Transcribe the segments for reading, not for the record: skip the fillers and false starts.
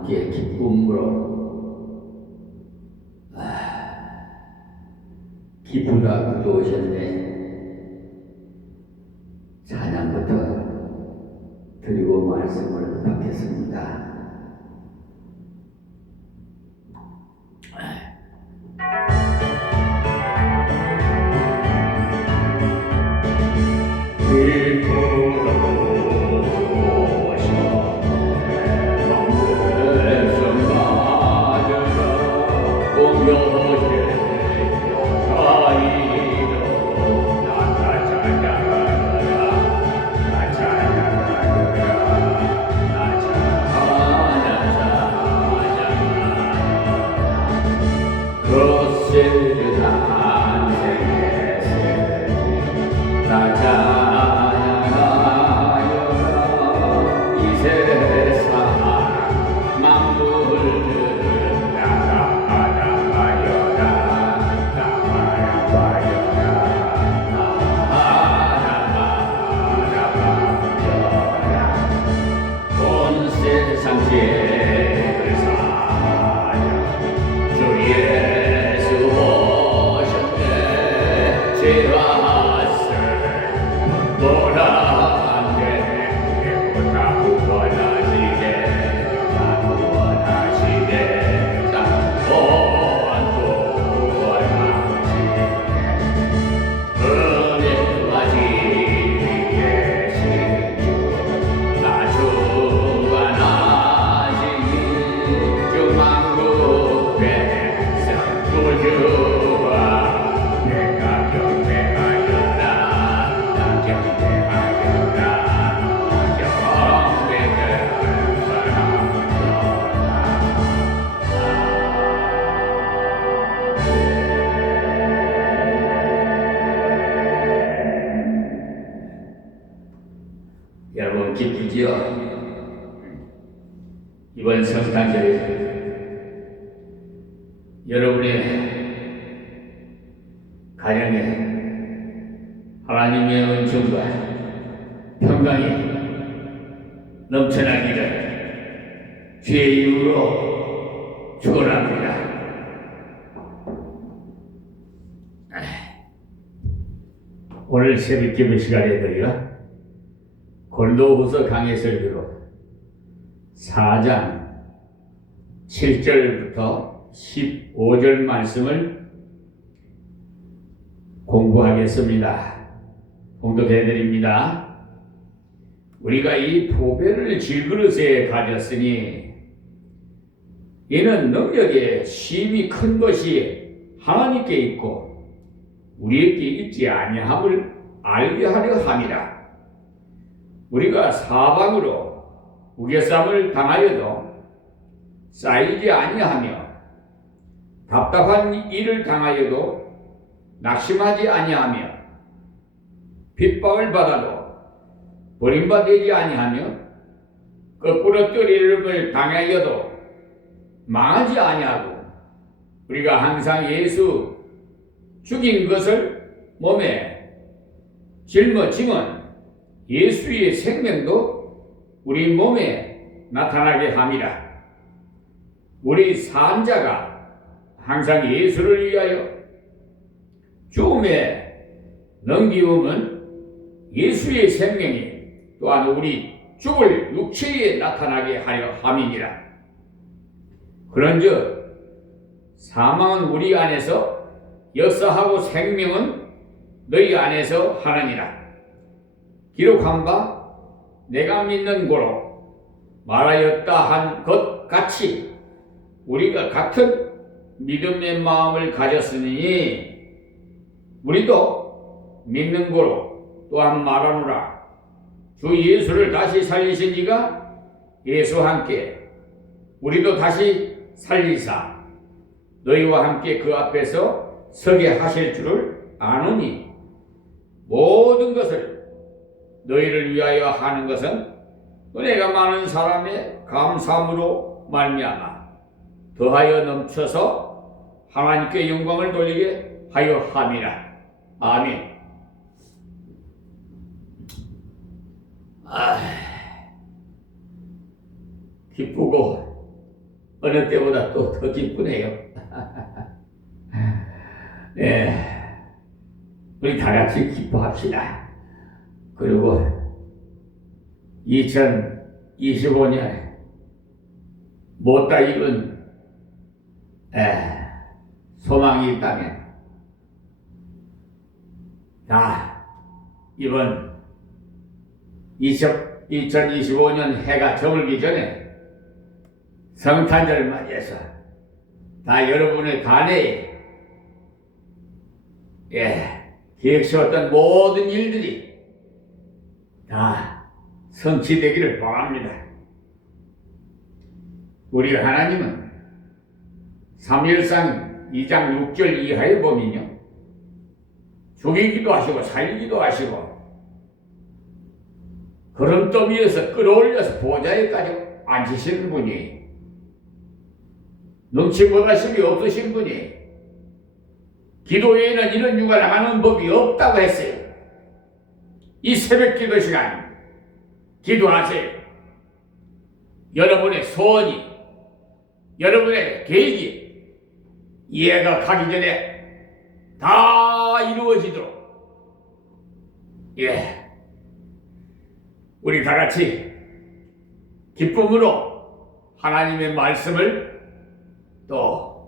함께 기쁨으로 기쁘다 구도하셨네. 찬양부터 드리고 말씀을 받겠습니다. 여러분 기쁘지요? 이번 성탄절에 여러분의 가정에 하나님의 은총과 평강이 넘쳐나기를 주의 이름으로 축원합니다. 오늘 새벽 기도 시간에도요, 고린도후서 강해 설교로 4장 7절부터 15절 말씀을 공부하겠습니다. 공독해 드립니다. 우리가 이 보배를 질그릇에 가졌으니 이는 능력의 심히 큰 것이 하나님께 있고 우리에게 있지 아니함을 알게 하려 함이라. 우리가 사방으로 우겨쌈을 당하여도 쌓이지 아니하며 답답한 일을 당하여도 낙심하지 아니하며 핍박을 받아도 버림받지 아니하며 거꾸로 떨림을 당하여도 망하지 아니하고 우리가 항상 예수 죽인 것을 몸에 짊어지면 예수의 생명도 우리 몸에 나타나게 함이라. 우리 산 자가 항상 예수를 위하여 죽음에 넘기움은 예수의 생명이 또한 우리 죽을 육체에 나타나게 하려 함이니라. 그런즉 사망은 우리 안에서 역사하고 생명은 너희 안에서 하느니라. 기록한 바 내가 믿는 고로 말하였다 한 것 같이 우리가 같은 믿음의 마음을 가졌으니 우리도 믿는 고로 또한 말하노라. 주 예수를 다시 살리신 이가 예수와 함께 우리도 다시 살리사 너희와 함께 그 앞에서 서게 하실 줄을 아노니 모든 것을 너희를 위하여 하는 것은 은혜가 많은 사람의 감사함으로 말미암아 더하여 넘쳐서 하나님께 영광을 돌리게 하여 함이라. 아멘. 기쁘고 어느 때보다 또 더 기쁘네요. 예, 우리 다 같이 기뻐합시다. 그리고 2025년에 못다 이룬 소망이 있다면 다 이번 2025년 해가 저물기 전에 성탄절을 맞이해서 다 여러분의 간에 계획 세웠던 모든 일들이 다 성취되기를 바랍니다. 우리 하나님은 사무엘상 2장 6절 이하에 보면요, 죽이기도 하시고 살리기도 하시고 걸음더미에서 끌어올려서 보좌에까지 앉히시는 분이, 눈치 못하심이 없으신 분이 기도 외에는 이런 유가 나가는 법이 없다고 했어요. 이 새벽 기도 시간 기도하세요. 여러분의 소원이, 여러분의 계획이 이해가 가기 전에 다 이루어지도록, 우리 다 같이 기쁨으로 하나님의 말씀을 또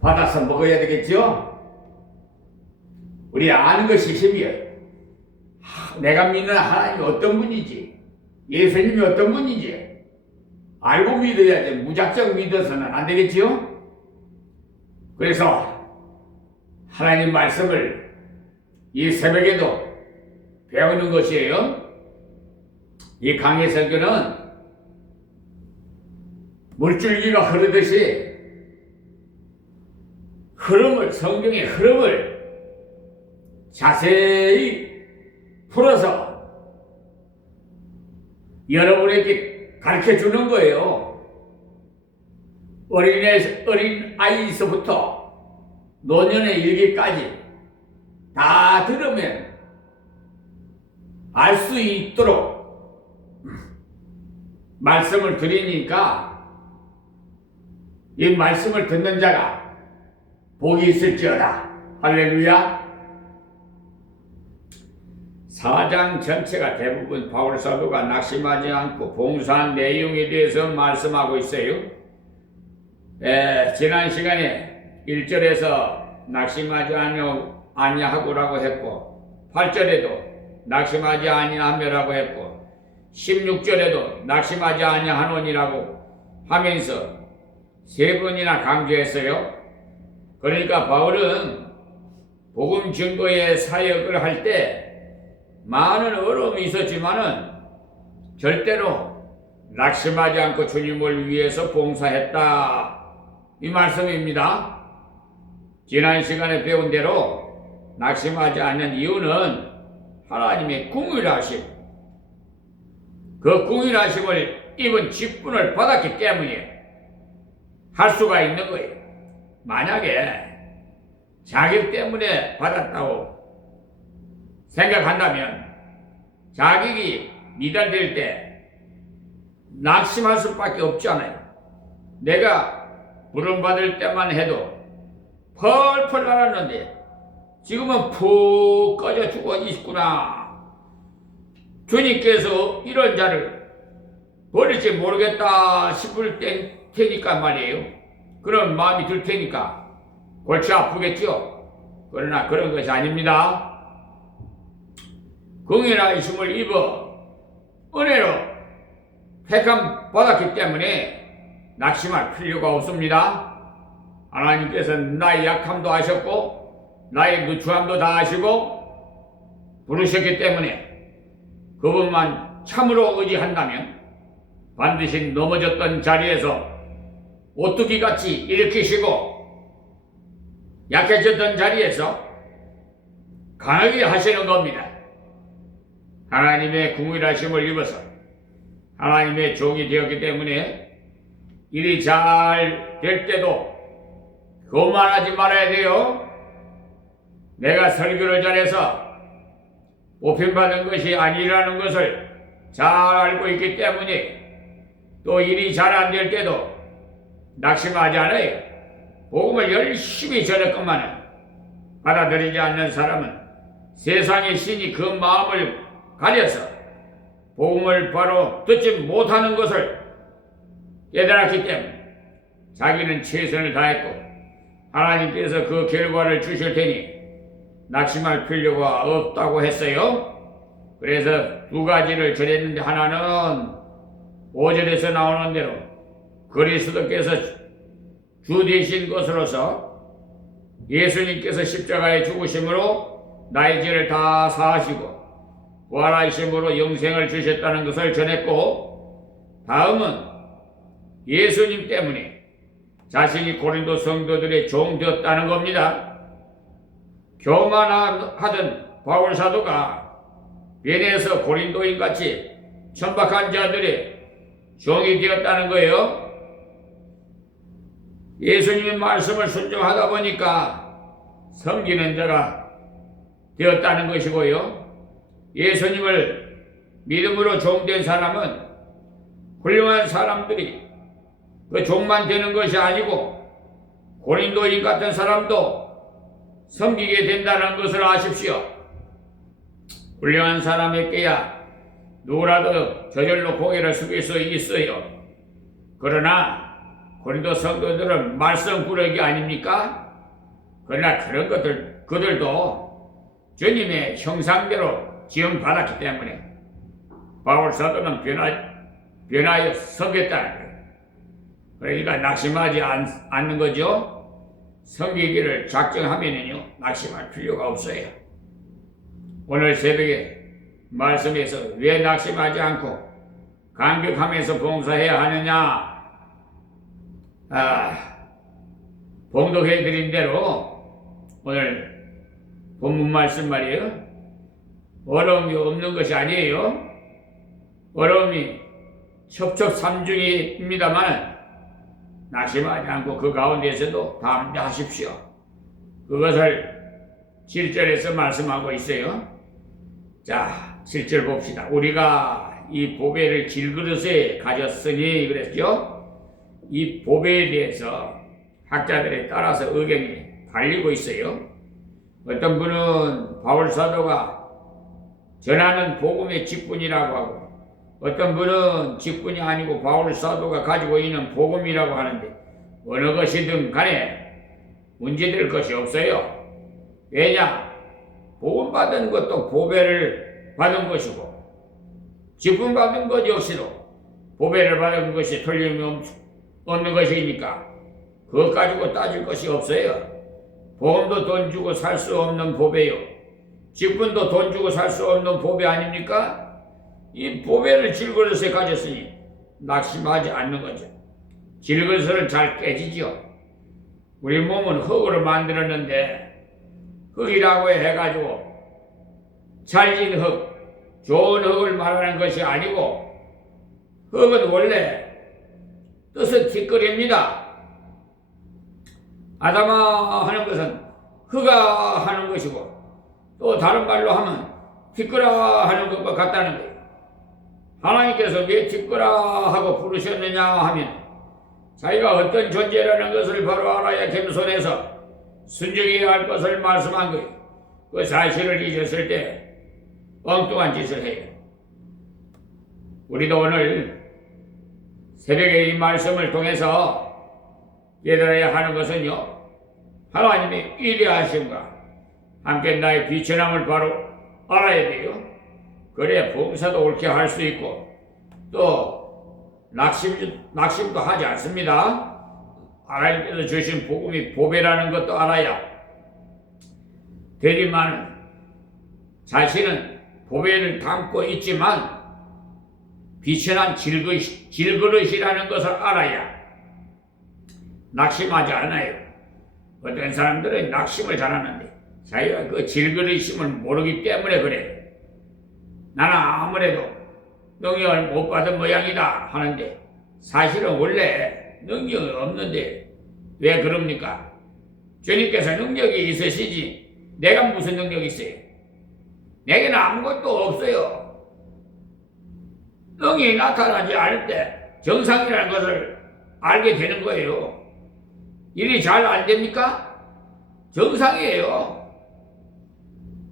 받아서 먹어야 되겠죠? 우리 아는 것이 힘이에요. 내가 믿는 하나님이 어떤 분인지, 예수님이 어떤 분인지 알고 믿어야 돼. 무작정 믿어서는 안 되겠지요? 그래서 하나님 말씀을 이 새벽에도 배우는 것이에요. 이 강해 설교는 물줄기가 흐르듯이 성경의 흐름을 자세히 풀어서 여러분에게 가르쳐 주는 거예요. 어린 아이에서부터 노년에 이르기까지 다 들으면 알 수 있도록 말씀을 드리니까 이 말씀을 듣는 자가 복이 있을지어다. 할렐루야. 4장 전체가 대부분 바울 사도가 낙심하지 않고 봉사한 내용에 대해서 말씀하고 있어요. 지난 시간에 1절에서 낙심하지 아니하고라고 했고, 8절에도 낙심하지 아니하며라고 했고, 16절에도 낙심하지 아니하노니라고 하면서 3번이나 강조했어요. 그러니까 바울은 복음 증거의 사역을 할 때 많은 어려움이 있었지만은 절대로 낙심하지 않고 주님을 위해서 봉사했다, 이 말씀입니다. 지난 시간에 배운 대로 낙심하지 않는 이유는 하나님의 궁휼하심, 그 궁휼하심을 입은 직분을 받았기 때문에 할 수가 있는 거예요. 만약에 자격 때문에 받았다고 생각한다면 자격이 미달될 때 낙심할 수밖에 없잖아요. 내가 부름받을 때만 해도 펄펄 날았는데 지금은 푹 꺼져 죽어 있구나. 주님께서 이런 자를 버릴지 모르겠다 싶을 테니까 말이에요. 그런 마음이 들 테니까 골치 아프겠죠. 그러나 그런 것이 아닙니다. 긍휼하심을 입어 은혜로 택함 받았기 때문에 낙심할 필요가 없습니다. 하나님께서 나의 약함도 아셨고 나의 누추함도 다 아시고 부르셨기 때문에 그분만 참으로 의지한다면 반드시 넘어졌던 자리에서 오뚜기같이 일으키시고 약해졌던 자리에서 강하게 하시는 겁니다. 하나님의 긍휼하심을 입어서 하나님의 종이 되었기 때문에 일이 잘 될 때도 교만하지 말아야 돼요. 내가 설교를 잘해서 뽑힘받은 것이 아니라는 것을 잘 알고 있기 때문에 또 일이 잘 안 될 때도 낙심하지 않아요. 복음을 열심히 전했건만은 받아들이지 않는 사람은 세상의 신이 그 마음을 가려서 복음을 바로 듣지 못하는 것을 깨달았기 때문에 자기는 최선을 다했고 하나님께서 그 결과를 주실 테니 낙심할 필요가 없다고 했어요. 그래서 두 가지를 전했는데, 하나는 5절에서 나오는 대로 그리스도께서 주 되신 것으로서 예수님께서 십자가에 죽으심으로 나의 죄를 다 사하시고 부활하심으로 영생을 주셨다는 것을 전했고, 다음은 예수님 때문에 자신이 고린도 성도들의 종 되었다는 겁니다. 교만하던 바울 사도가 베네에서 고린도인 같이 천박한 자들의 종이 되었다는 거예요. 예수님의 말씀을 순종하다 보니까 섬기는 자가 되었다는 것이고요. 예수님을 믿음으로 종된 사람은 훌륭한 사람들이 그 종만 되는 것이 아니고 고린도인 같은 사람도 섬기게 된다는 것을 아십시오. 훌륭한 사람에게야 누구라도 저절로 고개를 숙일 수 있어요. 그러나 고린도 성도들은 말썽꾸러기 아닙니까? 그러나 그런 그들도 주님의 형상대로 지음받았기 때문에 바울 사도는 변하여 섬겼다는 거예요. 그러니까 낙심하지 않는 거죠. 섬기기를 작정하면은요, 낙심할 필요가 없어요. 오늘 새벽에 말씀에서 왜 낙심하지 않고 감격하면서 봉사해야 하느냐? 봉독해 드린 대로 오늘 본문 말씀 말이에요. 어려움이 없는 것이 아니에요. 어려움이 첩첩산중입니다만 낙심하지 않고 그 가운데서도 담대하십시오. 그것을 7절에서 말씀하고 있어요. 자, 7절 봅시다. 우리가 이 보배를 질그릇에 가졌으니 그랬죠. 이 보배에 대해서 학자들에 따라서 의견이 갈리고 있어요. 어떤 분은 바울 사도가 전하는 복음의 직분이라고 하고, 어떤 분은 직분이 아니고 바울 사도가 가지고 있는 복음이라고 하는데, 어느 것이든 간에 문제될 것이 없어요. 왜냐? 복음 받은 것도 보배를 받은 것이고, 직분 받은 것 역시도 보배를 받은 것이 틀림없는 것이니까 그것 가지고 따질 것이 없어요. 복음도 돈 주고 살 수 없는 보배요, 직분도 돈 주고 살 수 없는 보배 아닙니까? 이 보배를 질그릇에 가졌으니 낙심하지 않는 거죠. 질그릇을 잘 깨지죠. 우리 몸은 흙으로 만들었는데 흙이라고 해가지고 잘진 흙, 좋은 흙을 말하는 것이 아니고, 흙은 원래 뜻은 뒷거리입니다. 아담아 하는 것은 흙아 하는 것이고, 또 다른 말로 하면 뒷거라 하는 것과 같다는 거예요. 하나님께서 왜 뒷거라 하고 부르셨느냐 하면 자기가 어떤 존재라는 것을 바로 알아야 겸손해서 순종해야 할 것을 말씀한 거예요. 그 사실을 잊었을 때 엉뚱한 짓을 해요. 우리도 오늘 새벽에 이 말씀을 통해서 깨달아야 하는 것은요, 하나님의 위대하심과 함께 나의 비천함을 바로 알아야 돼요. 그래야 봉사도 옳게 할 수 있고, 또 낙심도 하지 않습니다. 하나님께서 주신 복음이 보배라는 것도 알아야 되지만, 자신은 보배를 담고 있지만 비천한 질그릇이라는 것을 알아야 낙심하지 않아요. 어떤 사람들은 낙심을 잘하는데 자기가 그 질그릇임을 모르기 때문에 그래. 나는 아무래도 능력을 못 받은 모양이다 하는데, 사실은 원래 능력이 없는데 왜 그럽니까? 주님께서 능력이 있으시지 내가 무슨 능력이 있어요? 내게는 아무것도 없어요. 능이 나타나지 않을 때 정상이라는 것을 알게 되는 거예요. 일이 잘 안 됩니까? 정상이에요.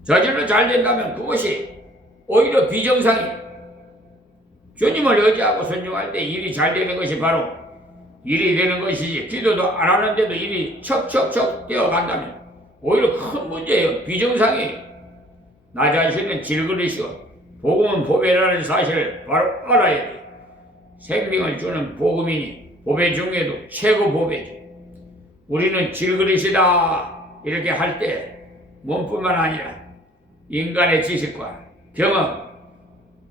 저절로 잘 된다면 그것이 오히려 비정상이에요. 주님을 의지하고 순종할 때 일이 잘 되는 것이 바로 일이 되는 것이지, 기도도 안 하는데도 일이 척척척 되어 간다면 오히려 큰 문제예요. 비정상이에요. 나 자신은 질그릇이요 복음은 보배라는 사실을 바로 알아야 돼요. 생명을 주는 복음이니 보배 중에도 최고 보배죠. 우리는 질그릇이다 이렇게 할 때 몸뿐만 아니라 인간의 지식과 경험,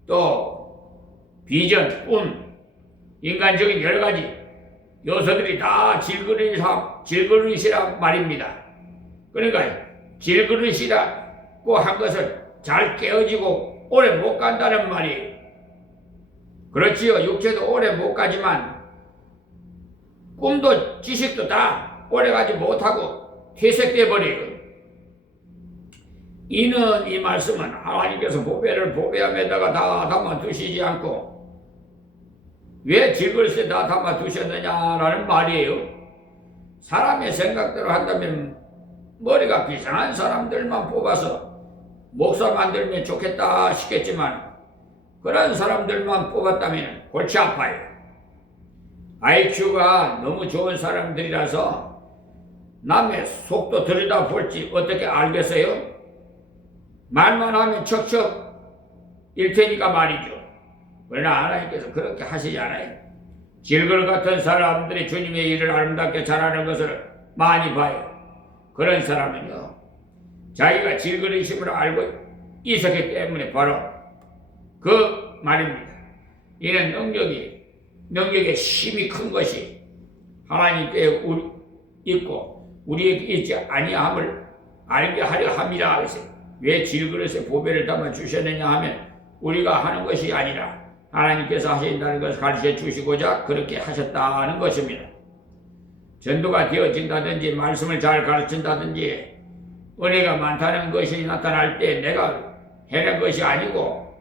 또 비전, 꿈, 인간적인 여러 가지 요소들이 다 질그릇이라 말입니다. 그러니까 질그릇이라고 한 것을 잘 깨어지고 오래 못 간다는 말이에요. 그렇지요. 육체도 오래 못 가지만 꿈도 지식도 다 오래 가지 못하고 퇴색돼 버려요. 이는 이 말씀은 하나님께서 보배를 보배함에다가 다 담아 두시지 않고 왜 질그릇에 다 담아 두셨느냐라는 말이에요. 사람의 생각대로 한다면 머리가 비상한 사람들만 뽑아서 목사 만들면 좋겠다 싶겠지만 그런 사람들만 뽑았다면 골치 아파요. IQ가 너무 좋은 사람들이라서 남의 속도 들여다볼지 어떻게 알겠어요? 말만 하면 척척 일 테니까 말이죠. 그러나 하나님께서 그렇게 하시지 않아요. 질그릇 같은 사람들이 주님의 일을 아름답게 잘하는 것을 많이 봐요. 그런 사람은요, 자기가 질그릇임을 알고 있었기 때문에 바로 그 말입니다. 이는 능력의 힘이 큰 것이 하나님께 있고 우리에게 있지 아니함을 알게 하려 함이라 하세요. 왜 질그릇에 보배를 담아 주셨느냐 하면 우리가 하는 것이 아니라 하나님께서 하신다는 것을 가르쳐 주시고자 그렇게 하셨다는 것입니다. 전도가 되어진다든지 말씀을 잘 가르친다든지 은혜가 많다는 것이 나타날 때 내가 해낸 것이 아니고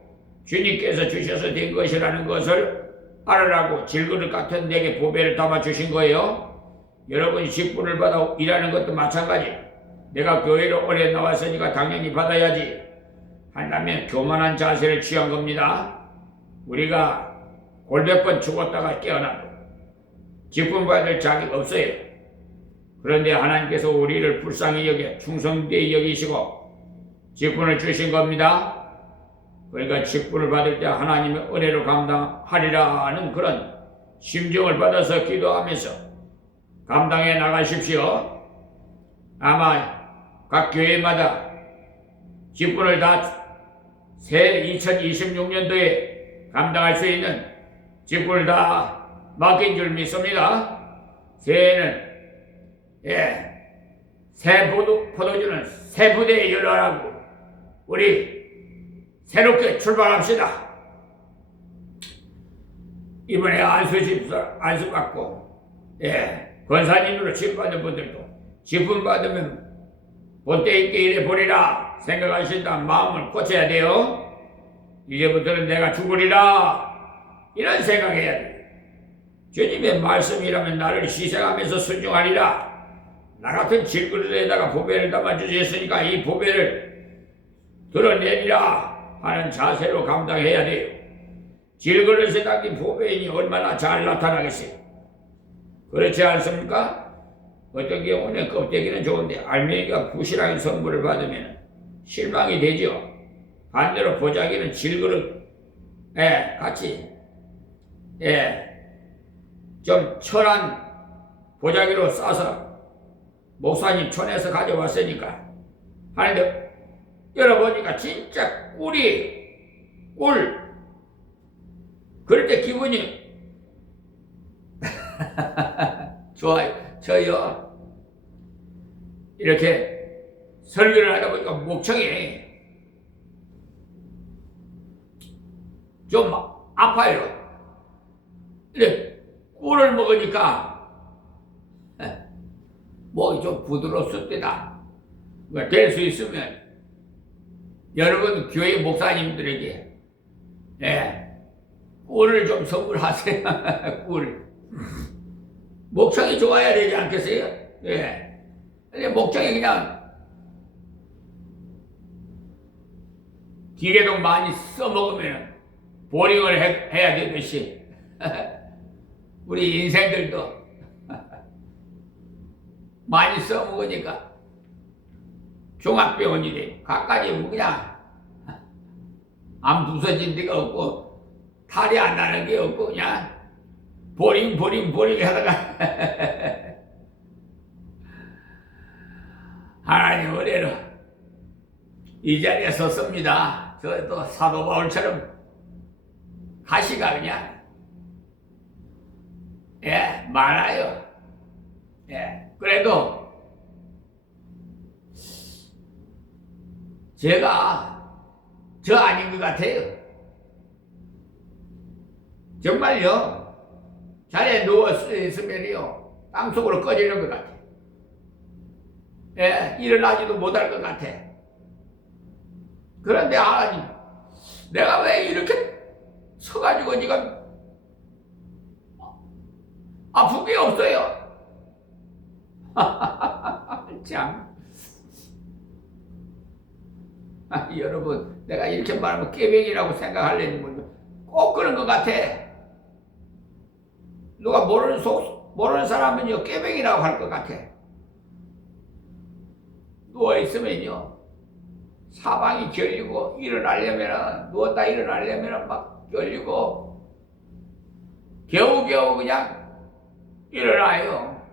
주님께서 주셔서 된 것이라는 것을 알으라고 질그릇 같은 내게 보배를 담아 주신 거예요. 여러분이 직분을 받아 일하는 것도 마찬가지. 내가 교회로 오래 나왔으니까 당연히 받아야지 한다면 교만한 자세를 취한 겁니다. 우리가 골몇 번 죽었다가 깨어나도 직분 받을 자격 없어요. 그런데 하나님께서 우리를 불쌍히 여겨 충성되이 여기시고 직분을 주신 겁니다. 그러니까 직분을 받을 때 하나님의 은혜로 감당하리라는 그런 심정을 받아서 기도하면서 감당해 나가십시오. 아마 각 교회마다 직분을 다 새 2026년도에 감당할 수 있는 직분을 다 맡긴 줄 믿습니다. 새해는 새 포도주는 새 부대에 열어라고 우리 새롭게 출발합시다. 이번에 안수 받고 권사님으로 직분받은 분들도 직분 받으면 본때 있게 일해 보리라 생각하신다는 마음을 고쳐야 돼요. 이제부터는 내가 죽으리라 이런 생각해야 돼요. 주님의 말씀이라면 나를 희생하면서 순종하리라. 나 같은 질그릇에다가 보배를 담아주셨으니까 이 보배를 드러내리라 하는 자세로 감당해야 돼요. 질그릇에 담긴 보배인이 얼마나 잘 나타나겠어요. 그렇지 않습니까? 어떤 경우는 껍데기는 좋은데 알맹이가 부실하게 선물을 받으면 실망이 되죠. 반대로 보자기는 질그릇 같이 좀 철한 보자기로 싸서 목사님 촌에서 가져왔으니까 하는데 열어보니까 진짜 꿀 그럴 때 기분이 좋아요. 저요 이렇게 설교를 하다 보니까 목청이 좀 아파요. 근데 꿀을 먹으니까 목이 좀 부드럽습니다. 될 수 있으면 여러분 교회 목사님들에게 꿀을 좀 선물하세요. 꿀. 목청이 좋아야 되지 않겠어요? 예. 근데 목청이 그냥 기계도 많이 써먹으면 보링을 해야 되듯이 우리 인생들도 많이 써먹으니까 종합병원이 돼. 갖가지 뭐 그냥 안 부서진 데가 없고 탈이 안 나는 게 없고 그냥 보링 하다가 하나님 은혜로 이 자리에 섰습니다. 저도 사도 바울처럼 가시가 그냥 많아요. 그래도 제가 저 아닌 것 같아요. 정말요. 자리에 누워 있으면요 땅속으로 꺼지는 것 같아. 일어나지도 못할 것 같아. 그런데 하나님, 내가 왜 이렇게 서가지고 지금 아픈 게 없어요? 참. 여러분, 내가 이렇게 말하면 꾀병이라고 생각하려는 분들 꼭 그런 것 같아. 누가 모르는 사람은요, 꾀병이라고 할 것 같아. 누워있으면요, 사방이 결리고, 누웠다 일어나려면 막 결리고, 겨우겨우 그냥 일어나요.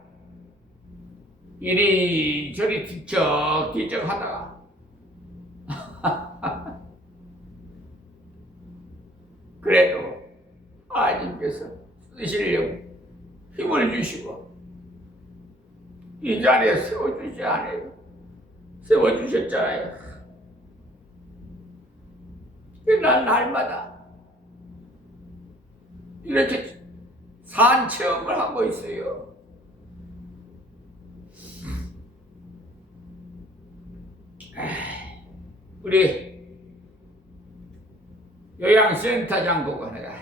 이리저리 뒤척 하다가. 그래도 하나님께서 쓰시려고 힘을 주시고 이 자리에 세워주지 않아요. 세워주셨잖아요. 난 날마다 이렇게 산 체험을 하고 있어요. 우리 요양센터장 보고 내가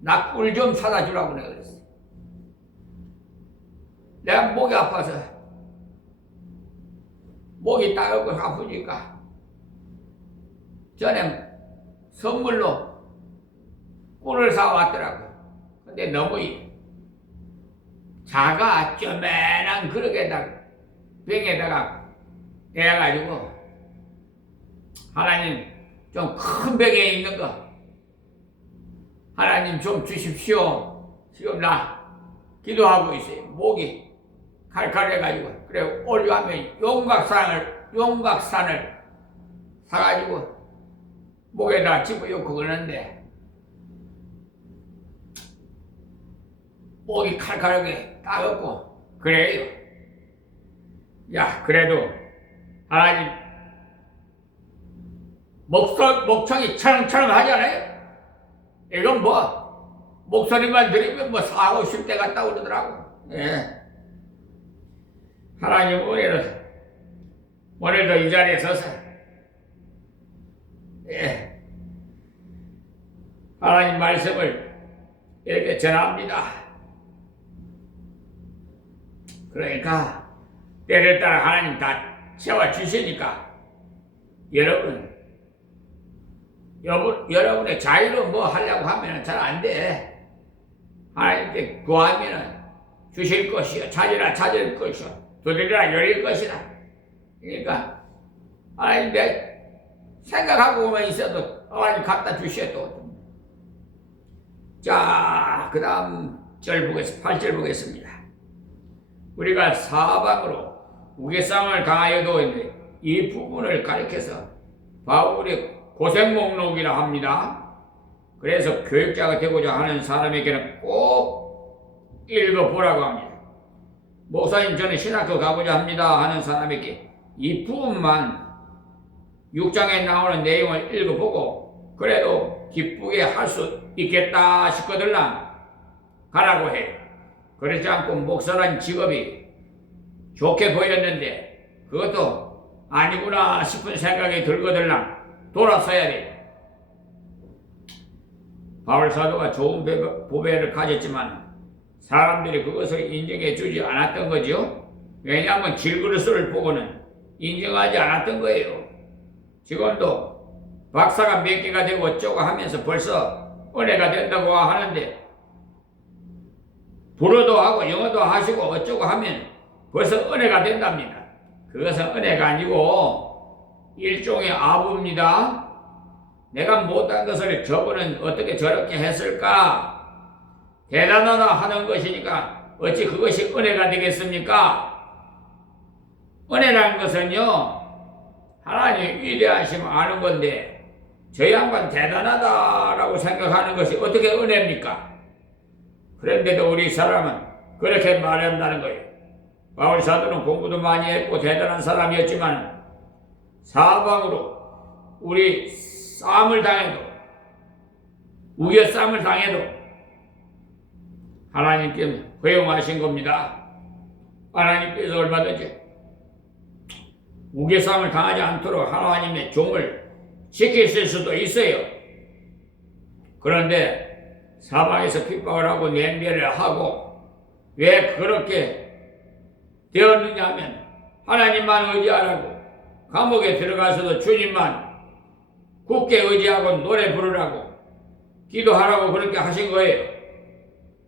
나 꿀 좀 사다 주라고 내가 그랬어. 내가 목이 아파서 목이 따갑고 아프니까 전에 선물로 꿀을 사왔더라고. 근데 너무 작아 쪼매난 그릇에다가 병에다가 해가지고 하나님 좀 큰 병에 있는 거 하나님 좀 주십시오. 지금 나 기도하고 있어요. 목이 칼칼해가지고 그래 올려하면 용각산을 사가지고 목에다 집어넣고 그러는데 목이 칼칼하게 따갑고 그래요. 야 그래도 하나님 목청이 차랑차랑 하잖아요. 이건 목소리만 들으면 40-50대 같다고 그러더라고. 하나님 오늘도 이 자리에 서서 하나님 말씀을 이렇게 전합니다. 그러니까 때를 따라 하나님 다 채워주시니까 여러분의 자유로 하려고 하면 잘 안 돼. 하나님께 구하면 주실 것이요. 찾을 것이요. 두드리라 열릴 것이다. 그러니까 하나님 내 생각하고만 있어도 하나님 갖다 주셔도. 자, 그 다음 8절 보겠습니다. 우리가 사방으로 우겨싸움을 당하여도 이 부분을 가리켜서 바울이 고생 목록이라 합니다. 그래서 교육자가 되고자 하는 사람에게는 꼭 읽어보라고 합니다. 목사님 저는 신학교 가고자 합니다 하는 사람에게 이 부분만 6장에 나오는 내용을 읽어보고 그래도 기쁘게 할 수 있겠다 싶거들랑 가라고 해요. 그렇지 않고 목사라는 직업이 좋게 보였는데 그것도 아니구나 싶은 생각이 들거들랑 돌아서야 돼요. 바울 사도가 좋은 보배를 가졌지만 사람들이 그것을 인정해 주지 않았던 거죠. 왜냐하면 질그릇을 보고는 인정하지 않았던 거예요. 지금도 박사가 몇 개가 되고 어쩌고 하면서 벌써 은혜가 된다고 하는데, 불어도 하고 영어도 하시고 어쩌고 하면 벌써 은혜가 된답니다. 그것은 은혜가 아니고 일종의 아부입니다. 내가 못한 것을 저분은 어떻게 저렇게 했을까? 대단하다 하는 것이니까 어찌 그것이 은혜가 되겠습니까? 은혜라는 것은요, 하나님의 위대하심을 아는 건데, 저 양반 대단하다라고 생각하는 것이 어떻게 은혜입니까? 그런데도 우리 사람은 그렇게 말한다는 거예요. 바울 사도는 공부도 많이 했고 대단한 사람이었지만 사방으로 우리 싸움을 당해도, 우겨 싸움을 당해도 하나님께서 허용하신 겁니다. 하나님께서 얼마든지 우겨 싸움을 당하지 않도록 하나님의 종을 지키실 수도 있어요. 그런데 사방에서 핍박을 하고 냄배를 하고 왜 그렇게 되었느냐 하면 하나님만 의지하라고, 감옥에 들어가서도 주님만 굳게 의지하고 노래 부르라고 기도하라고 그렇게 하신 거예요.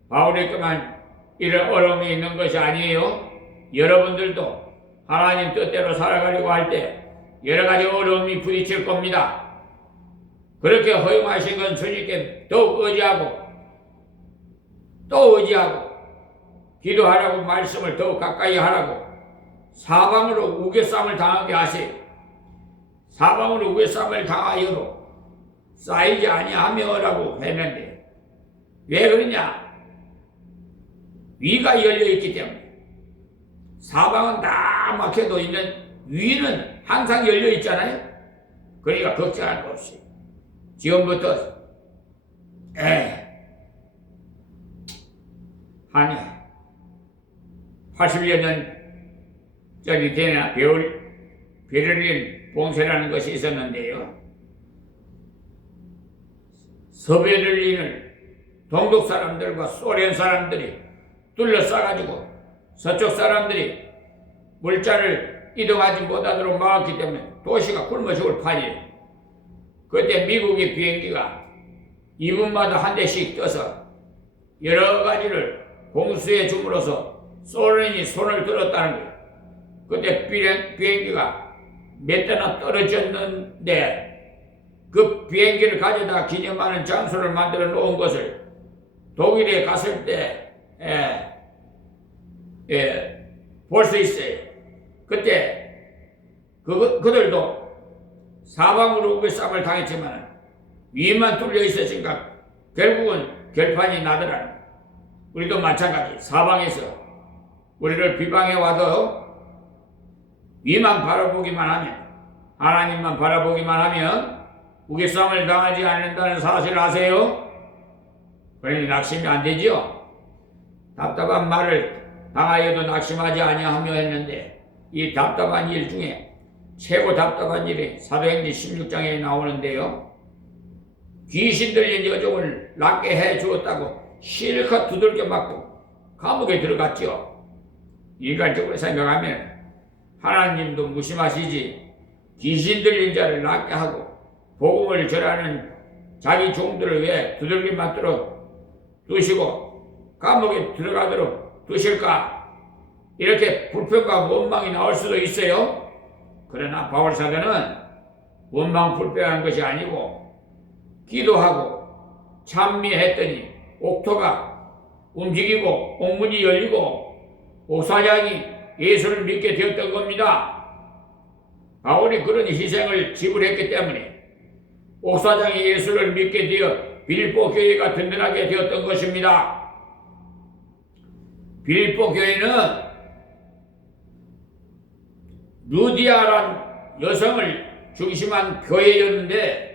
바울에게만 이런 어려움이 있는 것이 아니에요. 여러분들도 하나님 뜻대로 살아가려고 할 때 여러 가지 어려움이 부딪힐 겁니다. 그렇게 허용하신 건 주님께 더욱 의지하고 또 의지하고 기도하라고, 말씀을 더욱 가까이 하라고, 사방으로 우겨싸움을 당하게 하세요. 사방으로 우겨싸움을 당하여도 쌓이지 아니하며라고 했는데 왜 그러냐? 위가 열려있기 때문에. 사방은 다 막혀도 있는 위는 항상 열려있잖아요. 그러니까 걱정할 거 없이 지금부터 한 80여 년 전이 되나 베를린 봉쇄라는 것이 있었는데요. 서베를린을 동독 사람들과 소련 사람들이 둘러싸가지고 서쪽 사람들이 물자를 이동하지 못하도록 막았기 때문에 도시가 굶어 죽을 판이에요. 그때 미국의 비행기가 2분마다 한 대씩 떠서 여러 가지를 공수해 줌으로써 소련이 손을 들었다는 거예요. 그때 비행기가 몇 대나 떨어졌는데 그 비행기를 가져다 기념하는 장소를 만들어 놓은 것을 독일에 갔을 때 볼 수 있어요. 그때 그들도 사방으로 우겨싸움을 당했지만 위만 뚫려 있었으니까 결국은 결판이 나더라는 거예요. 우리도 마찬가지. 사방에서 우리를 비방해 와도 위만 바라보기만 하면, 하나님만 바라보기만 하면 우겨싸움을 당하지 않는다는 사실을 아세요? 그러니 낙심이 안 되죠? 답답한 말을 당하여도 낙심하지 아니하며 했는데 이 답답한 일 중에 최고 답답한 일이 사도행전 16장에 나오는데요. 귀신 들린 여종을 낫게 해 주었다고 실컷 두들겨 맞고 감옥에 들어갔죠. 인간적으로 생각하면 하나님도 무심하시지, 귀신 들린 자를 낫게 하고 복음을 전하는 자기 종들을 왜 두들겨 맞도록 두시고 감옥에 들어가도록 두실까? 이렇게 불평과 원망이 나올 수도 있어요. 그러나 바울 사도는 원망 불평한 것이 아니고 기도하고 찬미했더니 옥토가 움직이고 옥문이 열리고 옥사장이 예수를 믿게 되었던 겁니다. 바울이 그런 희생을 지불했기 때문에 옥사장이 예수를 믿게 되어 빌립보 교회가 든든하게 되었던 것입니다. 빌립보 교회는 루디아란 여성을 중심한 교회였는데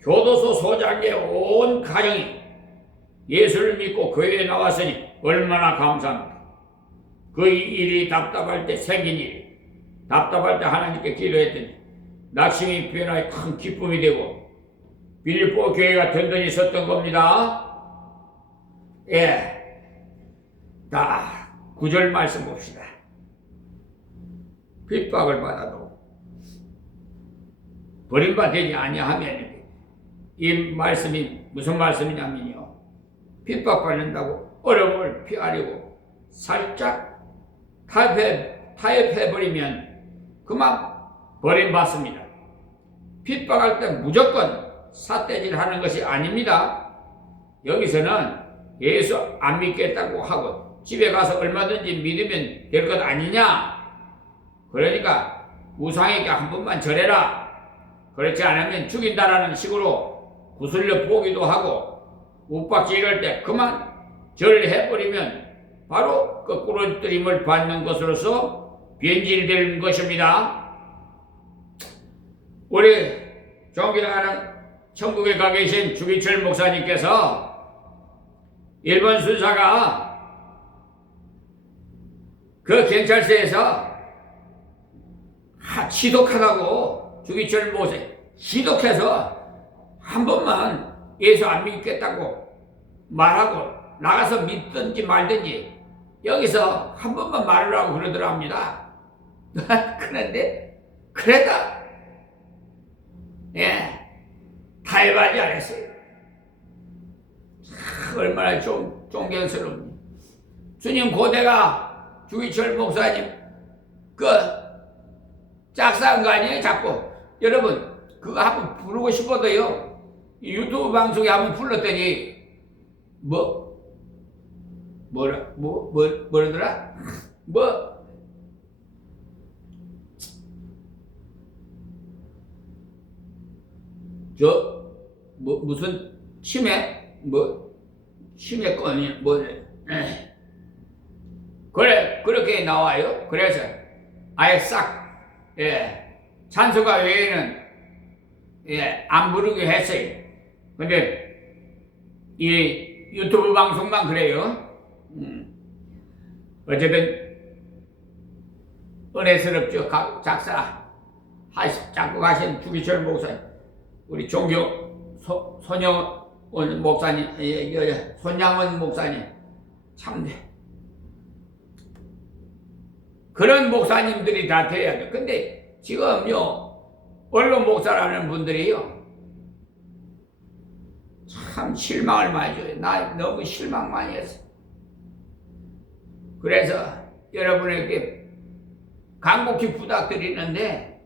교도소 소장의 온 가정이 예수를 믿고 교회에 나왔으니 얼마나 감사합니다. 그 일이 답답할 때 생긴 일이, 답답할 때 하나님께 기도했더니 낙심이 변화에 큰 기쁨이 되고 빌립보 교회가 든든히 섰던 겁니다. 자, 9절 말씀 봅시다. 핍박을 받아도 버림받지 아니하면, 이 말씀이 무슨 말씀이냐면요, 핍박받는다고 어려움을 피하려고 살짝 타협해버리면 그만 버림받습니다. 핍박할 때 무조건 삿대질 하는 것이 아닙니다. 여기서는 예수 안 믿겠다고 하고 집에 가서 얼마든지 믿으면 될 것 아니냐, 그러니까 우상에게 한 번만 절해라, 그렇지 않으면 죽인다라는 식으로 구슬려 보기도 하고 욱박지 이럴 때 그만 절을 해버리면 바로 거꾸로 뜨림을 받는 것으로서 변질되는 것입니다. 우리 존경하는 천국에 가 계신 주기철 목사님께서 일본 순사가 그 경찰서에서 지독하다고, 주기철 목사 지독해서 한 번만 예수 안 믿겠다고 말하고 나가서 믿든지 말든지 여기서 한 번만 말을 하고 그러더랍니다. 그런데 그래도 타협하지 않았어요. 얼마나 존경스러운. 주님 고대가 주기철 목사님 그 짝사한 거 아니에요? 자꾸 여러분 그거 한번 부르고 싶어도요, 유튜브 방송에 한번 불렀더니 뭐라더라? 무슨 치매건이 그래, 그렇게 나와요. 그래서 아예 싹 찬송가 외에는 안 부르게 했어요. 근데 이 유튜브 방송만 그래요. 어쨌든 은혜스럽죠. 작곡하신 주기철 목사님, 우리 존경 손영원 목사님, 손양원 목사님, 참 그런 목사님들이 다 돼야 돼. 근데 지금요 언론 목사라는 분들이요 참 실망을 많이 줘요. 나 너무 실망 많이 했어. 그래서 여러분에게 간곡히 부탁드리는데,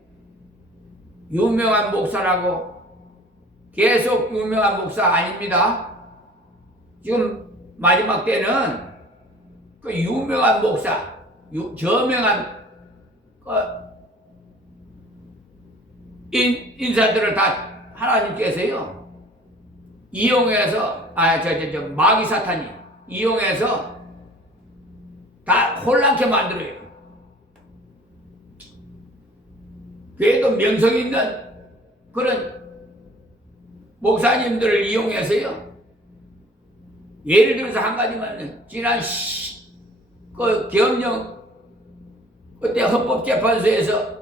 유명한 목사라고 계속 유명한 목사 아닙니다. 지금 마지막 때는 그 유명한 목사, 저명한 인사들을 다 하나님께서요 이용해서 마귀 사탄이 이용해서 다 혼란케 만들어요. 그래도 명성 있는 그런 목사님들을 이용해서요, 예를 들어서 한 가지만, 지난 그 계엄령 그때 헌법재판소에서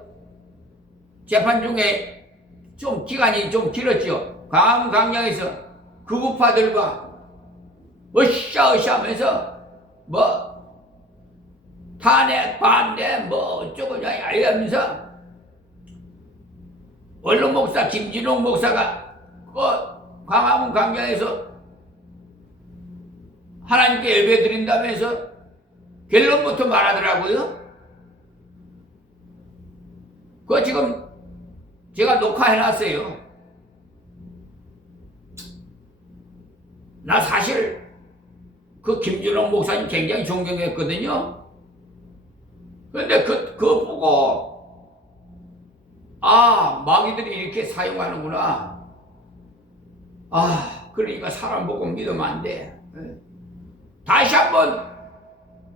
재판 중에 좀 기간이 좀 길었죠. 강남광장에서 극우파들과 으쌰으쌰 하면서 탄핵 반대 어쩌고 이러면서 원로 목사 김진홍 목사가 그 광화문 광장에서 하나님께 예배 드린다면서 결론부터 말하더라고요. 그거 지금 제가 녹화해놨어요. 나 사실 그 김진홍 목사님 굉장히 존경했거든요. 그런데 그거 보고 마귀들이 이렇게 사용하는구나. 그러니까 사람 보고 믿으면 안 돼. 다시 한번